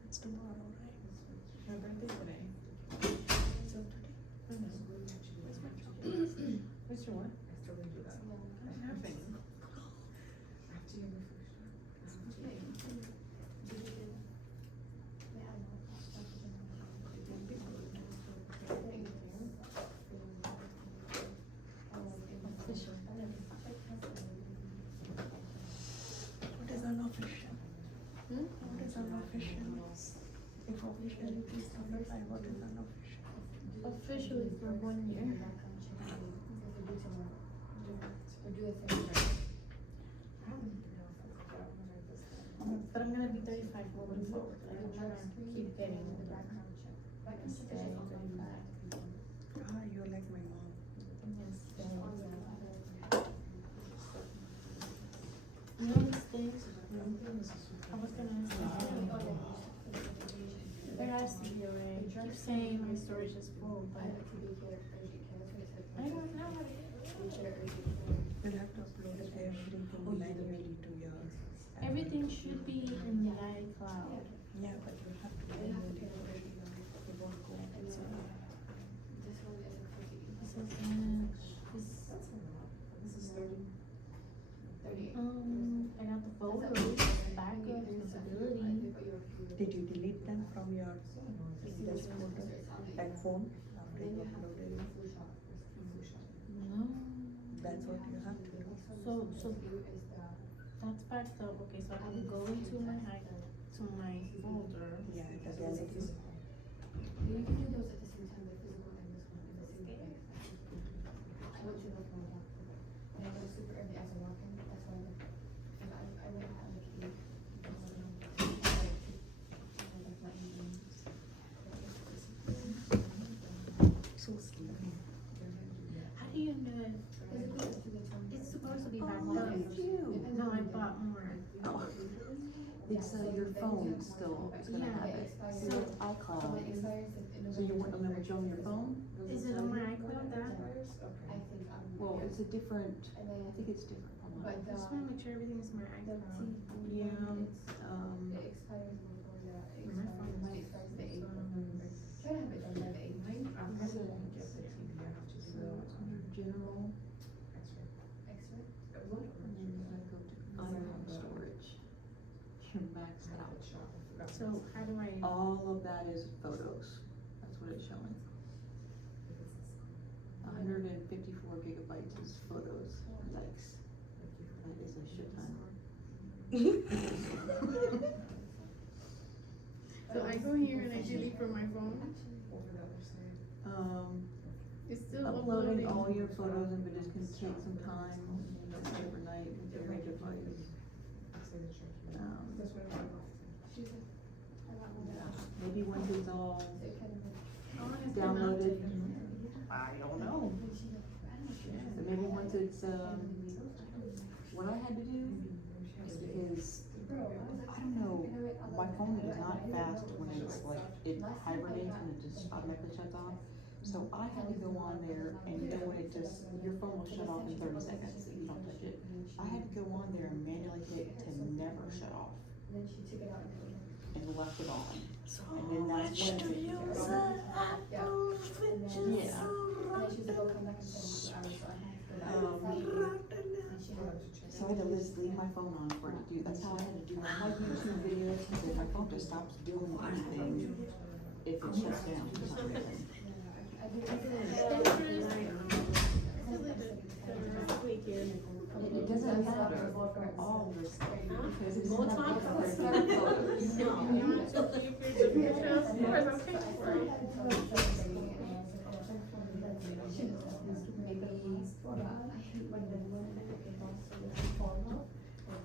It's tomorrow, right? My birthday today. So today? What's your what? I'm having. If officially it is 75, what is unofficial? Officially for 1 year. But I'm gonna be 35 moving forward. Like I'm trying to keep getting the background check. You're like my mom. You know these things? I was gonna ask you. There has to be a way. Keep saying my storage is full, but I don't know. You'll have to upload everything manually to your. Everything should be in the iCloud. Yeah, but you have to manually do it. It won't go. So, this is manage. This is 30. I got the photos, backup, visibility. Did you delete them from your this folder, that phone after you uploaded it? No. That's what you have to do. So that's backed up. Okay, so I can go into my folder. Yeah, the gallery. You can do those at the same time, the physical and this one in the same day. I went to look more back. And I went super early as I walk in, that's why I went out the key. So sleepy. How do you know it? It's supposed to be backed up. No, I bought more. It's your phone still is gonna have it. So it's iCloud. So you want them to show on your phone? Is it on my iCloud that? I think Well, it's a different, I think it's different. Hold on. But I just wanna make sure everything's my the iCloud. Yeah, it expires before the, mine expires the 8th of November. Try to have it done by the 8th. I'm gonna get the TV, I have to do under general, Extra? and then you gotta go to iCloud storage. You're maxed out. So how do I? All of that is photos, that's what it's showing. 154 gigabytes is photos, yikes. That is a shit ton. So I go here and I delete from my phone. It's still Uploading uploading. all your photos and videos can take some time, overnight with your device. Maybe once it's all downloaded, I don't know. But maybe once it's, what I had to do is, I don't know, my phone is not fast when it's like, it hibernates and it just automatically shuts off. So I had to go on there and you know when it just, your phone will shut off in 30 seconds if you don't touch it. I had to go on there and manually hit to never shut off. And then she took it out And left it on. So And then that's when much to it use took an care of it. Apple, which is Yeah. so And then she was going to come back in 72 hours, so I had to go back inside. And she had So I had to just leave my phone on for it to do, that's how I had to do all my YouTube videos, because my phone just stops doing anything if it shuts down for some reason. It doesn't matter all this stuff, because it's not photos.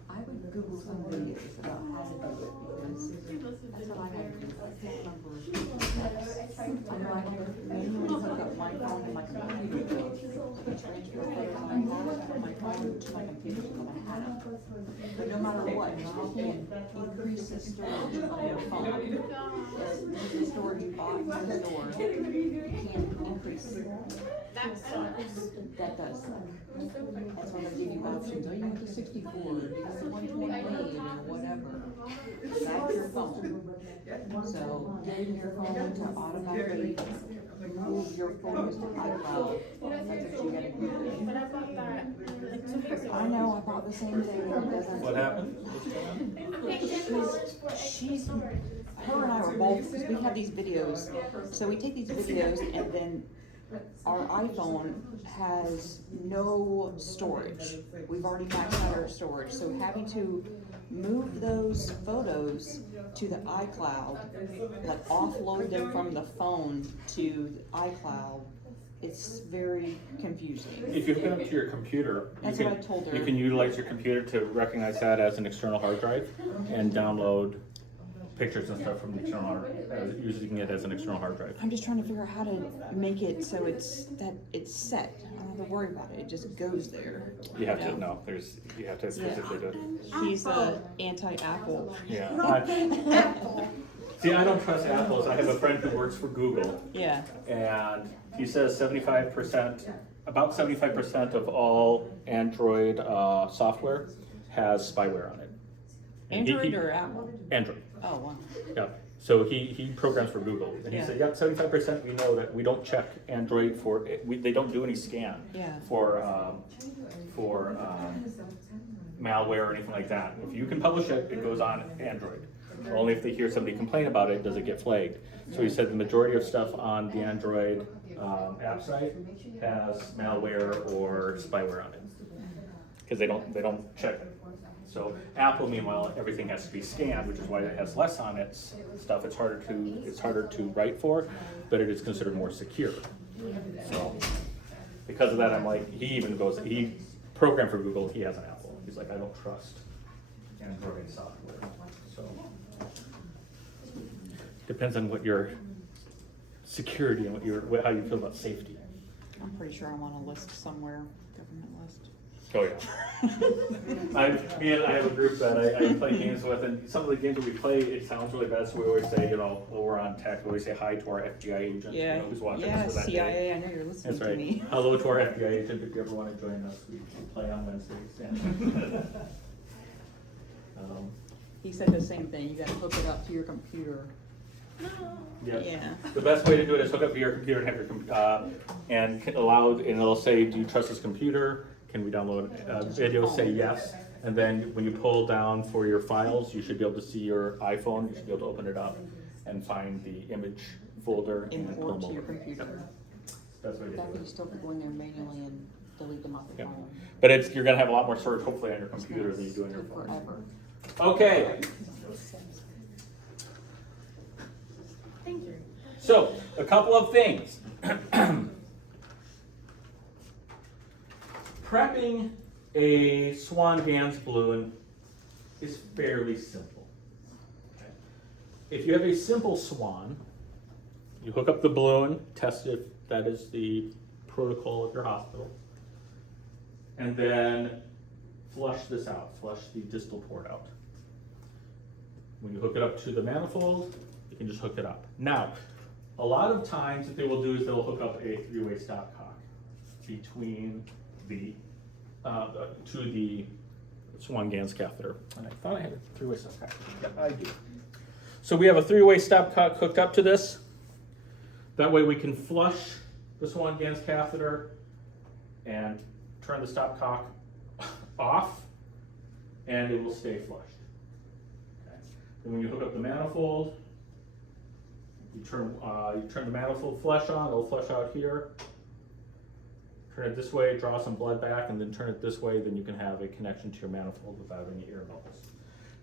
I would Google some videos about how to do it, because that's what I had to do, I can't remember. I know I had to manually hook up my phone to my computer, to transfer photos I had from my phone to my computer so that I had them. But no matter what, you can increase the storage on your phone. The storage you bought from the store, you can't increase it. That does suck. That's why they give you options, oh, you want the 64, do you want the 128, or whatever. That's your phone. So, getting your phone to automatically move your photos to iCloud, that's what you gotta do. But I bought that like 2 years ago. I know, I bought the same thing, and it doesn't. What happened? She's, her and I were both, because we have these videos, so we take these videos and then our iPhone has no storage. We've already maxed out our storage, so having to move those photos to the iCloud, like offload them from the phone to the iCloud, it's very confusing. If you hook it up to your computer, That's what I told her. you can utilize your computer to recognize that as an external hard drive and download pictures and stuff from the external hard, using it as an external hard drive. I'm just trying to figure out how to make it so it's set. I don't have to worry about it. It just goes there. You have to, know? no, you have to specifically do it. He's anti-Apple. Yeah. See, I don't trust Apple's. I have a friend who works for Google, Yeah. and he says 75%, about 75% of all Android software has spyware on it. And Android or Apple? Android. Oh, wow. Yeah, so he programs for Google, and he Yeah. said, yep, 75% we know that we don't check Android for, they don't do any scan Yeah. for malware or anything like that. If you can publish it, it goes on Android. Only if they hear somebody complain about it does it get flagged. So he said the majority of stuff on the Android app site has malware or spyware on it, because they don't check it. So Apple, meanwhile, everything has to be scanned, which is why it has less on its stuff. It's harder to write for, but it is considered more secure. So because of that, I'm like, he programmed for Google, he has an Apple. He's like, I don't trust Android software. So depends on what your security and how you feel about safety. I'm pretty sure I'm on a list somewhere, government list. Oh, yeah. I have a group that I play games with, and some of the games that we play, it sounds really bad, so we always say, while we're on tech, we always say hi to our FBI agent, Yeah, who's watching yeah, us for that day. CIA, I know you're listening That's to right. me. Hello to our FBI agent, if you ever want to join us, we play on Wednesdays. He said the same thing, you gotta hook it up to your computer. Yeah. Yeah. The best way to do it is hook up to your computer and have your and it'll say, do you trust this computer? Can we download video? Say yes. And then when you pull down for your files, you should be able to see your iPhone. You should be able to open it up and find the image folder and pull Import them to your over. computer. That's what you That way do. you still have to go in there manually and delete them off the Yeah. phone. But you're gonna have a lot more storage hopefully on your computer than you do on your Take phone. forever. Okay. Thank you. So, a couple of things. Prepping a Swan Gans balloon is fairly simple. Okay. If you have a simple swan, you hook up the balloon, test if that is the protocol of your hospital, and then flush this out, flush the distal port out. When you hook it up to the manifold, you can just hook it up. Now, a lot of times what they will do is they'll hook up a three-way stopcock between the to the Swan Gans catheter. And I thought I had a three-way stopcock. Yep, I do. So we have a three-way stopcock hooked up to this. That way we can flush the Swan Gans catheter and turn the stopcock off, and it will stay flushed. Okay. Then when you hook up the manifold, you turn the manifold flush on, it'll flush out here. Turn it this way, draw some blood back, and then turn it this way, then you can have a connection to your manifold without any air bubbles.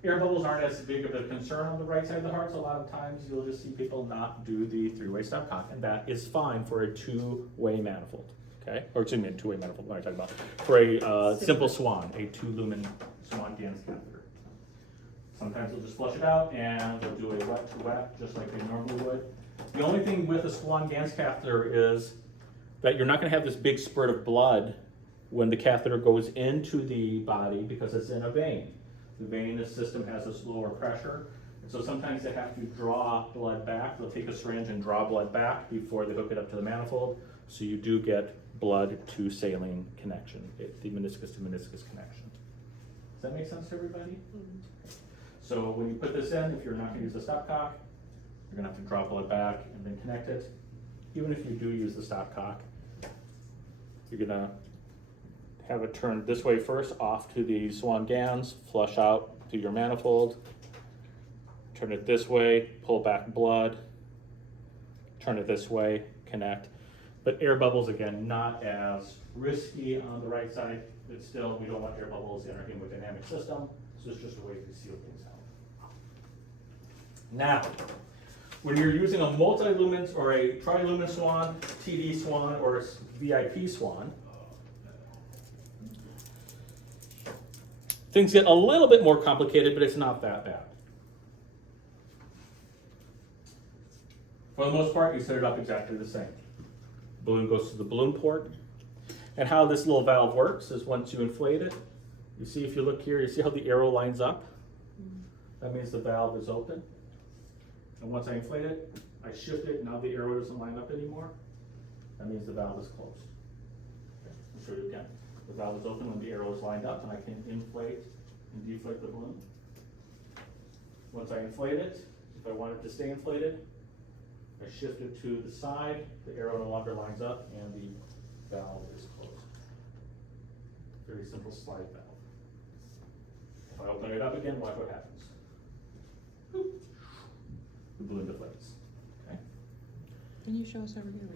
Air bubbles aren't as big of a concern on the right side of the heart, so a lot of times you'll just see people not do the three-way stopcock, and that is fine for a two-way manifold, okay? Or excuse me, a two-way manifold, what am I talking about? For a simple swan, a 2-lumen Swan Gans catheter. Sometimes they'll just flush it out and they'll do a wet to wet, just like they normally would. The only thing with a Swan Gans catheter is that you're not gonna have this big spurt of blood when the catheter goes into the body because it's in a vein. The venous system has a slower pressure, and so sometimes they have to draw blood back. They'll take a syringe and draw blood back before they hook it up to the manifold, so you do get blood to saline connection, the meniscus to meniscus connection. Does that make sense to everybody? So when you put this in, if you're not gonna use the stopcock, you're gonna have to draw blood back and then connect it. Even if you do use the stopcock, you're gonna have it turned this way first, off to the Swan Gans, flush out to your manifold, turn it this way, pull back blood, turn it this way, connect. But air bubbles, again, not as risky on the right side, but still, we don't want air bubbles in our hemodynamic system, so it's just a way to seal things out. Now, when you're using a multi-lumen or a tri-lumen swan, TD swan, or VIP swan, things get a little bit more complicated, but it's not that bad. For the most part, you set it up exactly the same. Balloon goes to the balloon port. And how this little valve works is once you inflate it, you see if you look here, you see how the arrow lines up? That means the valve is open. And once I inflate it, I shift it, now the arrow doesn't line up anymore. That means the valve is closed. Okay, I'll show you again. The valve is open when the arrow is lined up, and I can inflate and deflate the balloon. Once I inflate it, if I want it to stay inflated, I shift it to the side, the arrow no longer lines up, and the valve is closed. Very simple slide valve. If I open it up again, watch what happens. Boop. The balloon deflates. Okay. Can you show us over here?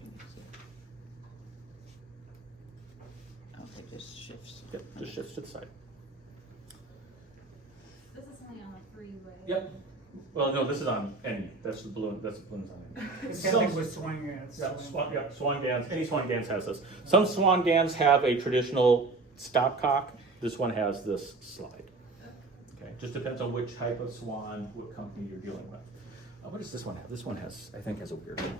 Okay, just shifts. Yep, just shifts to the side. This is only on a three-way. Yep. Well, no, this is on any. That's the balloon. That's the balloon's on any. It's kind of like with swing gans. Yeah, swan gans. Any swan gans has this. Some swan gans have a traditional stopcock. This one has this slide. Okay, just depends on which type of swan, what company you're dealing with. What does this one have? This one has, I think, has a weird one.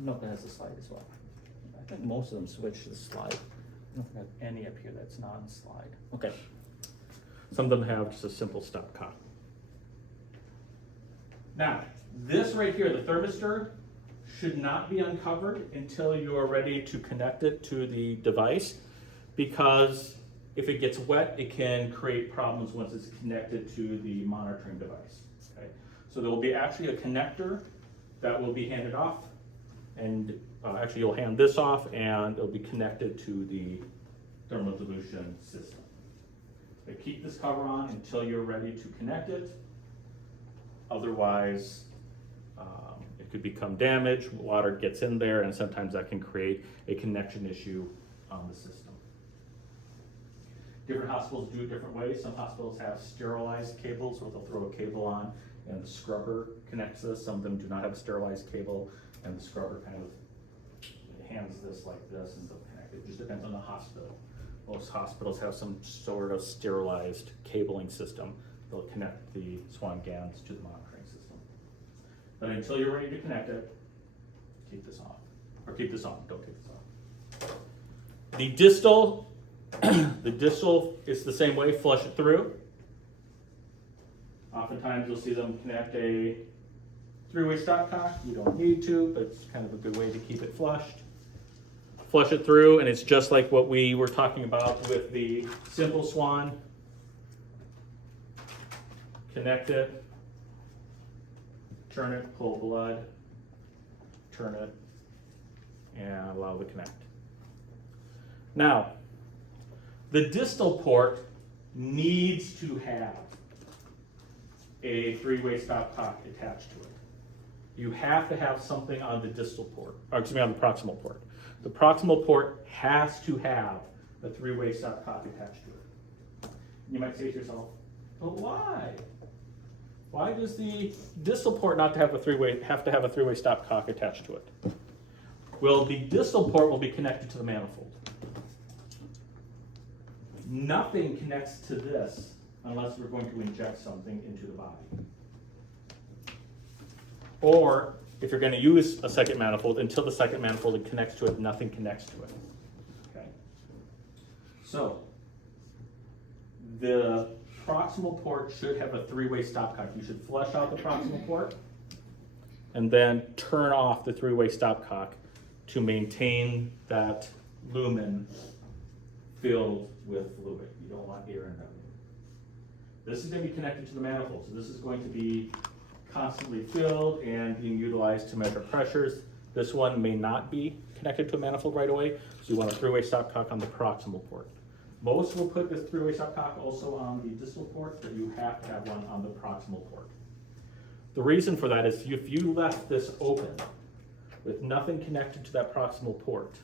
No, it has a slide as well. I think most of them switch to the slide. I don't think I have any up here that's non-slide. Okay. Some of them have just a simple stopcock. Now, this right here, the thermistor, should not be uncovered until you are ready to connect it to the device, because if it gets wet, it can create problems once it's connected to the monitoring device. Okay? So there will be actually a connector that will be handed off, and actually you'll hand this off and it'll be connected to the thermal dilution system. So keep this cover on until you're ready to connect it. Otherwise, it could become damaged, water gets in there, and sometimes that can create a connection issue on the system. Different hospitals do it different ways. Some hospitals have sterilized cables where they'll throw a cable on and the scrubber connects this. Some of them do not have a sterilized cable, and the scrubber kind of hands this like this and they'll connect it. It just depends on the hospital. Most hospitals have some sort of sterilized cabling system. They'll connect the swan gans to the monitoring system. But until you're ready to connect it, keep this on. Or keep this on, don't take this off. The distal, the distal is the same way, flush it through. Oftentimes you'll see them connect a three-way stopcock. You don't need to, but it's kind of a good way to keep it flushed. Flush it through, and it's just like what we were talking about with the simple swan. Connect it, turn it, pull blood, turn it, and allow it to connect. Now, the distal port needs to have a three-way stopcock attached to it. You have to have something on the distal port, or excuse me, on the proximal port. The proximal port has to have a three-way stopcock attached to it. You might say to yourself, but why? Why does the distal port not have to have a three-way stopcock attached to it? Well, the distal port will be connected to the manifold. Nothing connects to this unless we're going to inject something into the body. Or if you're going to use a second manifold, until the second manifold connects to it, nothing connects to it. Okay. So the proximal port should have a three-way stopcock. You should flush out the proximal port and then turn off the three-way stopcock to maintain that lumen filled with fluid. You don't want air in that lumen. This is going to be connected to the manifold, so this is going to be constantly filled and being utilized to measure pressures. This one may not be connected to a manifold right away, so you want a three-way stopcock on the proximal port. Most will put this three-way stopcock also on the distal port, but you have to have one on the proximal port. The reason for that is if you left this open with nothing connected to that proximal port,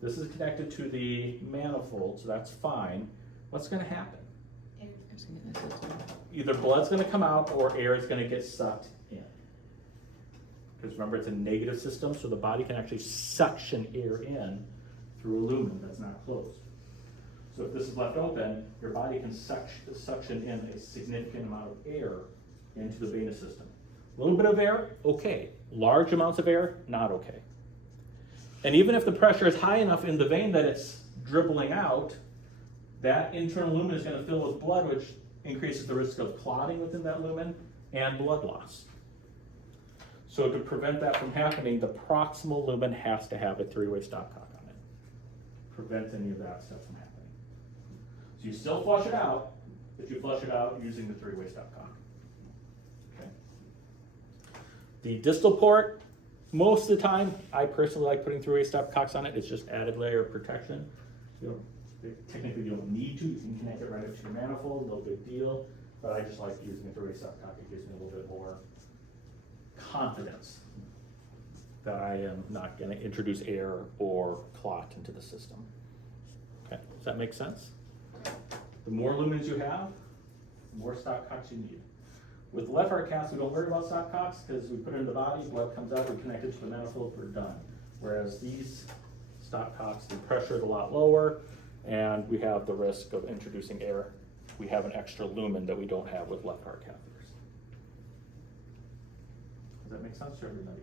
this is connected to the manifold, so that's fine. What's going to happen? either blood's gonna come out or air is gonna get sucked in. Because remember, it's a negative system, so the body can actually suction air in through a lumen that's not closed. So if this is left open, your body can suction in a significant amount of air into the venous system. A little bit of air, okay. Large amounts of air, not okay. And even if the pressure is high enough in the vein that it's dribbling out, that internal lumen is going to fill with blood, which increases the risk of clotting within that lumen and blood loss. So to prevent that from happening, the proximal lumen has to have a three-way stopcock on it. Prevent any of that stuff from happening. So you still flush it out, but you flush it out using the three-way stopcock. Okay. The distal port, most of the time, I personally like putting three-way stopcocks on it. It's just added layer of protection. Technically, you don't need to. You can connect it right up to your manifold, no big deal. But I just like using a three-way stopcock. It gives me a little bit more confidence that I am not going to introduce air or clot into the system. Okay, does that make sense? The more lumens you have, the more stopcocks you need. With the left heart cath, we don't worry about stopcocks because we put it in the body, blood comes out, we connect it to the manifold, we're done. Whereas these stopcocks, the pressure is a lot lower, and we have the risk of introducing air. We have an extra lumen that we don't have with left heart catheters. Does that make sense to everybody?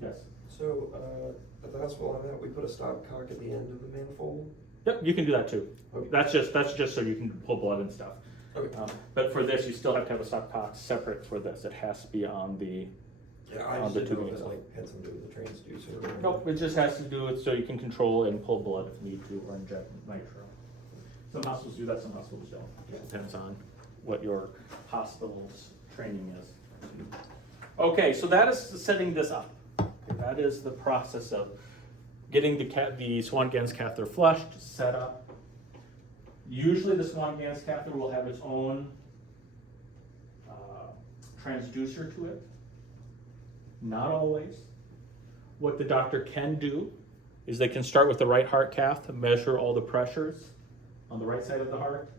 Yes? So, at the hospital I'm at, we put a stopcock at the end of the manifold. Yep, you can do that too. Okay. That's just so you can pull blood and stuff. Okay. But for this, you still have to have a stopcock separate for this. It has to be on the Yeah, I on just the didn't know tubing if it itself. like had something to do with the transducer. or- Nope, it just has to do it so you can control and pull blood if need to, or inject nitro. Some hospitals do that, some hospitals don't. It depends on what your hospital's training is. Okay, so that is setting this up. Okay, that is the process of getting the Swan-Ganz catheter flushed, set up. Usually the Swan-Ganz catheter will have its own transducer to it. Not always. What the doctor can do is they can start with the right heart cath to measure all the pressures on the right side of the heart,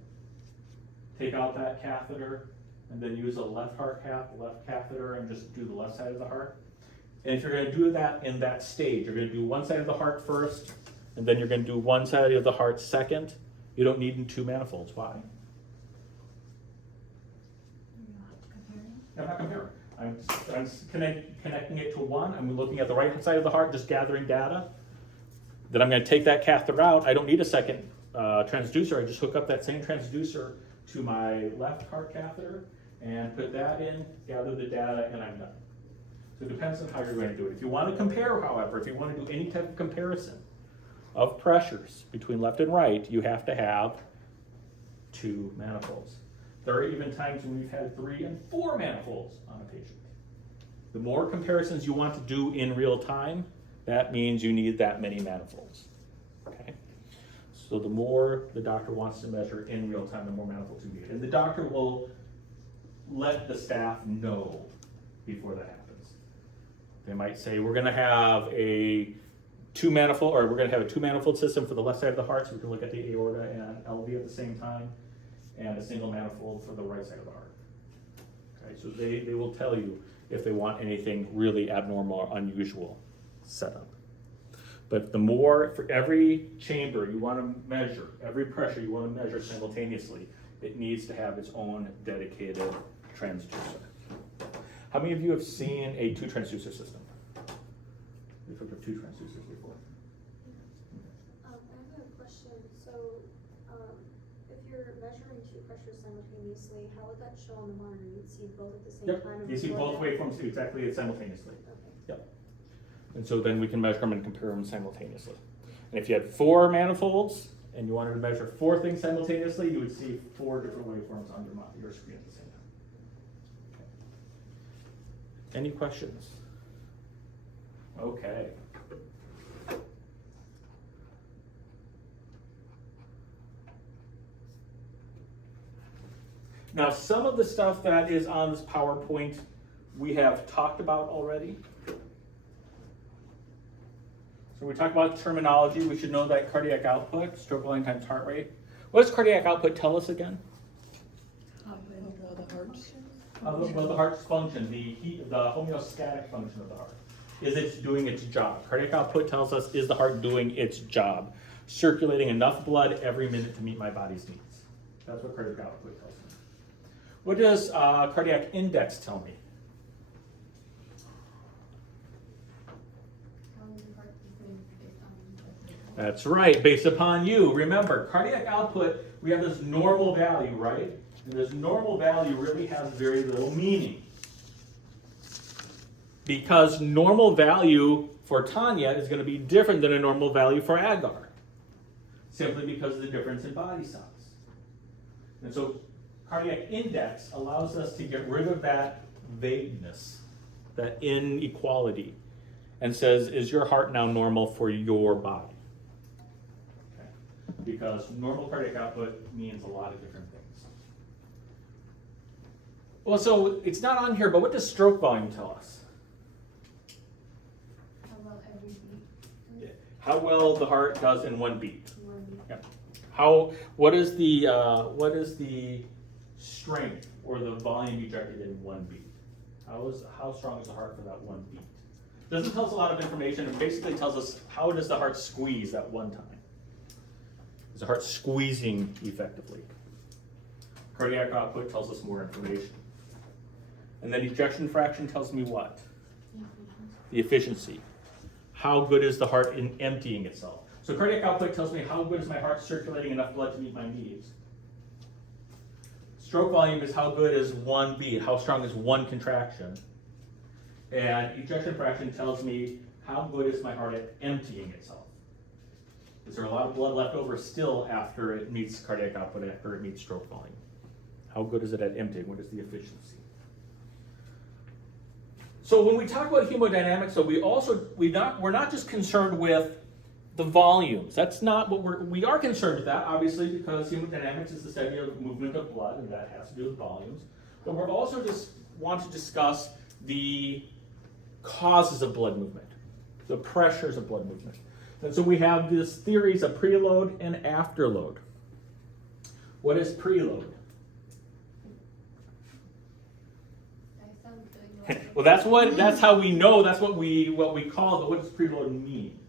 take out that catheter, and then use a left heart cath, left catheter, and just do the left side of the heart. And if you're going to do that in that stage, you're going to do one side of the heart first, and then you're going to do one side of the heart second. You don't need two manifolds. Why? I'm not comparing. I'm connecting it to one. I'm looking at the right side of the heart, just gathering data. Then I'm going to take that catheter out. I don't need a second transducer. I just hook up that same transducer to my left heart catheter and put that in, gather the data, and I'm done. So it depends on how you're going to do it. If you want to compare, however, if you want to do any type of comparison of pressures between left and right, you have to have two manifolds. There are even times when we've had 3 and 4 manifolds on a patient. The more comparisons you want to do in real time, that means you need that many manifolds. Okay? So the more the doctor wants to measure in real time, the more manifolds you need. And the doctor will let the staff know before that happens. They might say, we're going to have a 2-manifold, or we're going to have a 2-manifold system for the left side of the heart, so we can look at the aorta and LV at the same time, and a single manifold for the right side of the heart. Okay, so they will tell you if they want anything really abnormal or unusual set up. But the more, for every chamber you want to measure, every pressure you want to measure simultaneously, it needs to have its own dedicated transducer. How many of you have seen a 2-transducer system? We've hooked up 2 transducers before. I have a question. So, if you're measuring 2 pressures simultaneously, how would that show on the monitor? You'd see both at the same time? and You see record both that? waveforms exactly simultaneously. Okay. Yep. And so then we can measure them and compare them simultaneously. And if you had 4 manifolds and you wanted to measure 4 things simultaneously, you would see 4 different waveforms on your screen at the same time. Okay. Any questions? Okay. Now, some of the stuff that is on this PowerPoint we have talked about already. So we talk about terminology. We should know that cardiac output, stroke volume times heart rate. What does cardiac output tell us again? Well, the heart's function, the homeostatic function of the heart, is it's doing its job. Cardiac output tells us, is the heart doing its job? Circulating enough blood every minute to meet my body's needs. That's what cardiac output tells me. What does cardiac index tell me? That's right, based upon you. Remember, cardiac output, we have this normal value, right? And this normal value really has very little meaning. Because normal value for Tanya is going to be different than a normal value for Agar. Simply because of the difference in body size. And so cardiac index allows us to get rid of that vagueness, that inequality, and says, is your heart now normal for your body? Because normal cardiac output means a lot of different things. Well, so it's not on here, but what does stroke volume tell us? How well every beat? How well the heart does in one beat. One beat. Yeah. What is the strength or the volume ejected in one beat? How strong is the heart for that one beat? Doesn't tell us a lot of information. It basically tells us how does the heart squeeze at one time. Is the heart squeezing effectively? Cardiac output tells us more information. And then ejection fraction tells me what? The efficiency. How good is the heart in emptying itself? So cardiac output tells me how good is my heart circulating enough blood to meet my needs. Stroke volume is how good is one beat, how strong is one contraction. And ejection fraction tells me how good is my heart at emptying itself. Is there a lot of blood left over still after it meets cardiac output, after it meets stroke volume? How good is it at emptying? What is the efficiency? So when we talk about hemodynamics, so we're not just concerned with the volumes. That's not what we are concerned with that, obviously, because hemodynamics is the study of movement of blood, and that has to do with volumes. But we're also just want to discuss the causes of blood movement, the pressures of blood movement. And so we have these theories of preload and afterload. What is preload? Well, that's how we know, that's what we call it, but what does preload mean?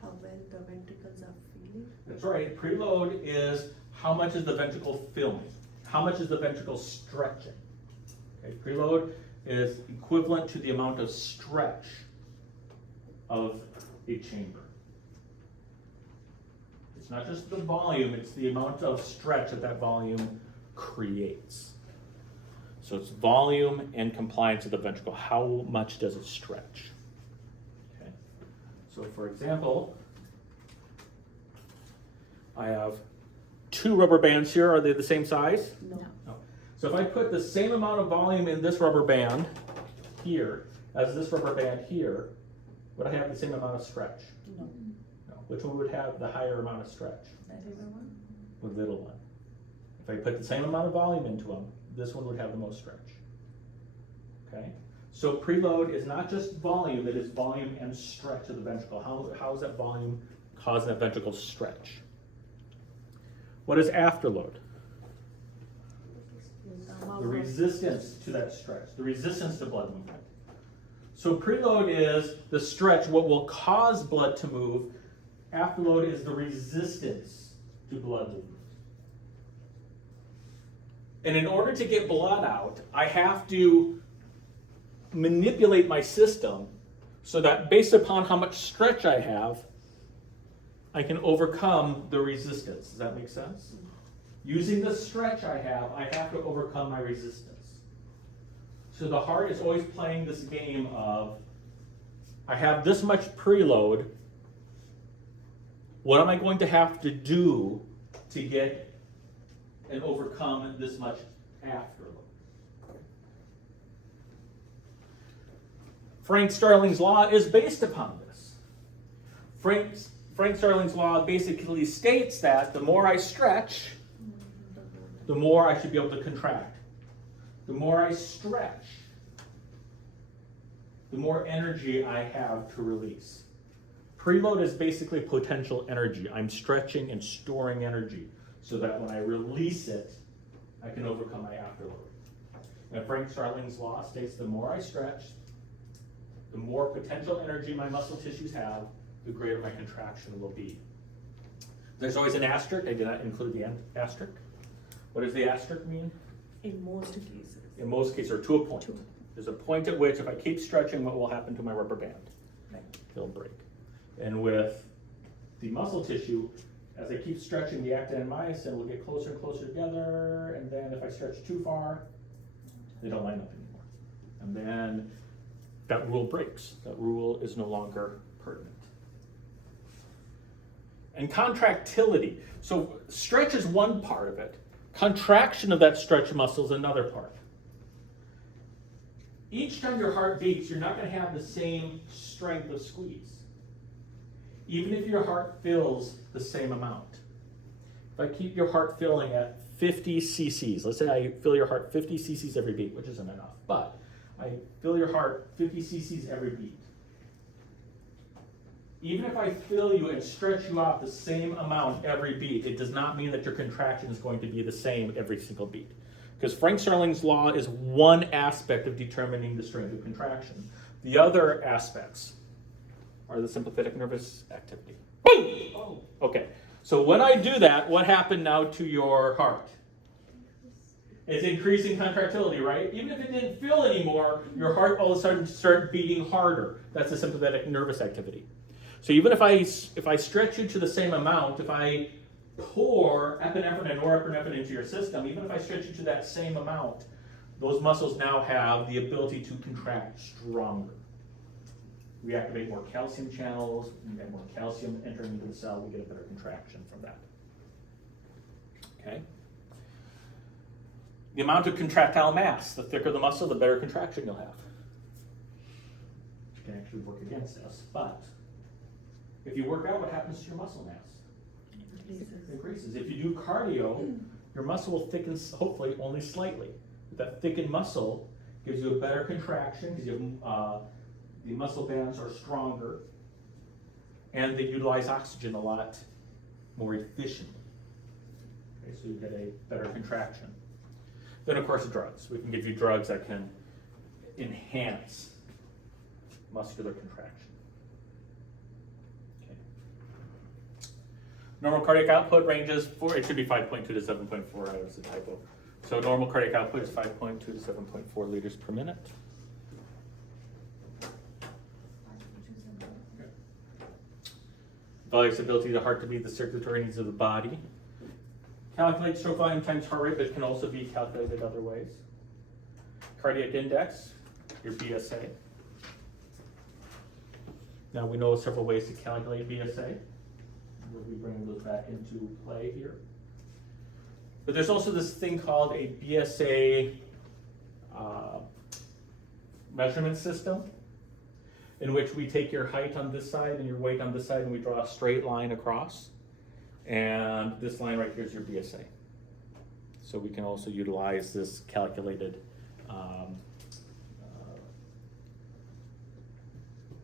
How well the ventricles are feeling. That's right, preload is how much is the ventricle filling? How much is the ventricle stretching? Okay, preload is equivalent to the amount of stretch of a chamber. It's not just the volume, it's the amount of stretch that volume creates. So it's volume and compliance of the ventricle. How much does it stretch? Okay. So for example, I have two rubber bands here. Are they the same size? No. No. So if I put the same amount of volume in this rubber band here as this rubber band here, would I have the same amount of stretch? No. No. Which one would have the higher amount of stretch? That is the one. The little one. If I put the same amount of volume into them, this one would have the most stretch. Okay? So preload is not just volume, it is volume and stretch of the ventricle. How is that volume causing that ventricle stretch? What is afterload? The resistance to that stretch, the resistance to blood movement. So preload is the stretch, what will cause blood to move. Afterload is the resistance to blood movement. And in order to get blood out, I have to manipulate my system so that based upon how much stretch I have, I can overcome the resistance. Does that make sense? Using the stretch I have to overcome my resistance. So the heart is always playing this game of, I have this much preload, what am I going to have to do to get and overcome this much afterload? Frank Starling's law is based upon this. Frank Starling's law basically states that the more I stretch, the more I should be able to contract. The more I stretch, the more energy I have to release. Preload is basically potential energy. I'm stretching and storing energy so that when I release it, I can overcome my afterload. And Frank Starling's law states the more I stretch, the more potential energy my muscle tissues have, the greater my contraction will be. There's always an asterisk. I did not include the asterisk. What does the asterisk mean? In most cases. In most cases, or to a point. There's a point at which if I keep stretching, what will happen to my rubber band? Right. It'll break. And with the muscle tissue, as I keep stretching, the actin and myosin will get closer and closer together, and then if I stretch too far, they don't line up anymore. And then that rule breaks. That rule is no longer pertinent. And contractility. So stretch is one part of it. Contraction of that stretch muscle is another part. Each time your heart beats, you're not going to have the same strength of squeeze. Even if your heart fills the same amount. If I keep your heart filling at 50 cc's, let's say I fill your heart 50 cc's every beat, which isn't enough, but I fill your heart 50 cc's every beat. Even if I fill you and stretch you out the same amount every beat, it does not mean that your contraction is going to be the same every single beat. Because Frank Starling's law is one aspect of determining the strength of contraction. The other aspects are the sympathetic nervous activity. Oh, okay. So when I do that, what happened now to your heart? It's increasing contractility, right? Even if it didn't fill anymore, your heart all of a sudden started beating harder. That's the sympathetic nervous activity. So even if I stretch you to the same amount, if I pour epinephrine and norepinephrine into your system, even if I stretch you to that same amount, those muscles now have the ability to contract stronger. We activate more calcium channels, we get more calcium entering into the cell, we get a better contraction from that. Okay? The amount of contractile mass, the thicker the muscle, the better contraction you'll have. Which can actually work against us, but if you work out, what happens to your muscle mass? It increases. If you do cardio, your muscle will thicken, hopefully, only slightly. That thickened muscle gives you a better contraction, because the muscle bands are stronger, and they utilize oxygen a lot more efficiently. Okay, so you get a better contraction. Then, of course, drugs. We can give you drugs that can enhance muscular contraction. Normal cardiac output ranges it should be 5.2 to 7.4, that was a typo. So normal cardiac output is 5.2 to 7.4 liters per minute. Evaluates the ability of the heart to meet the circulatory needs of the body. Calculate stroke volume times heart rate, but it can also be calculated other ways. Cardiac index, your BSA. Now we know several ways to calculate BSA. We'll be bringing those back into play here. But there's also this thing called a BSA measurement system, in which we take your height on this side and your weight on this side, and we draw a straight line across. And this line right here is your BSA. So we can also utilize this calculated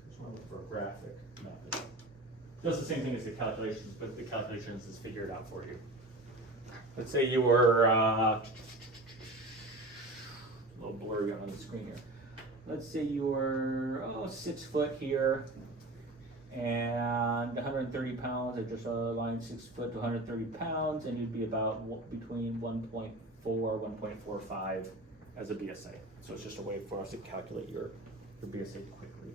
just want to look for a graphic method. Does the same thing as the calculations, but the calculations is figured out for you. Let's say you were a little blurry on the screen here. Let's say you were 6 foot here and 130 pounds. I just aligned 6 foot to 130 pounds, and you'd be about between 1.4, 1.45 as a BSA. So it's just a way for us to calculate your BSA quickly.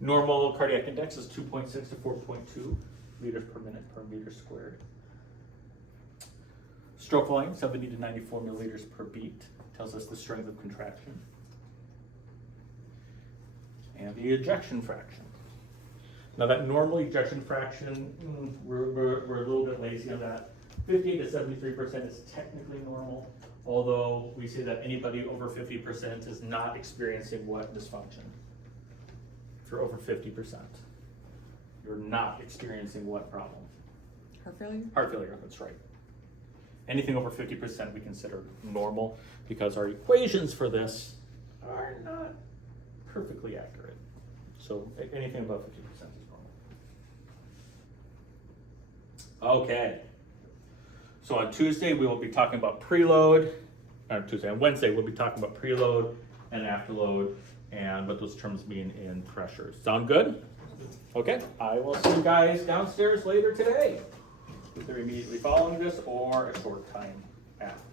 Normal cardiac index is 2.6 to 4.2 liters per minute per meter squared. Stroke volume, 70 to 94 milliliters per beat, tells us the strength of contraction. And the ejection fraction. Now that normal ejection fraction, we're a little bit lazy on that. 58 to 73% is technically normal, although we say that anybody over 50% is not experiencing what dysfunction. If you're over 50%, you're not experiencing what problem? Heart failure? Heart failure, that's right. Anything over 50% we consider normal, because our equations for this are not perfectly accurate. So anything above 50% is normal. Okay. So on Tuesday we will be talking about preload, Tuesday. On Wednesday, we'll be talking about preload and afterload and what those terms mean in pressures. Sound good? Okay, I will see you guys downstairs later today, either immediately following this or a short time after.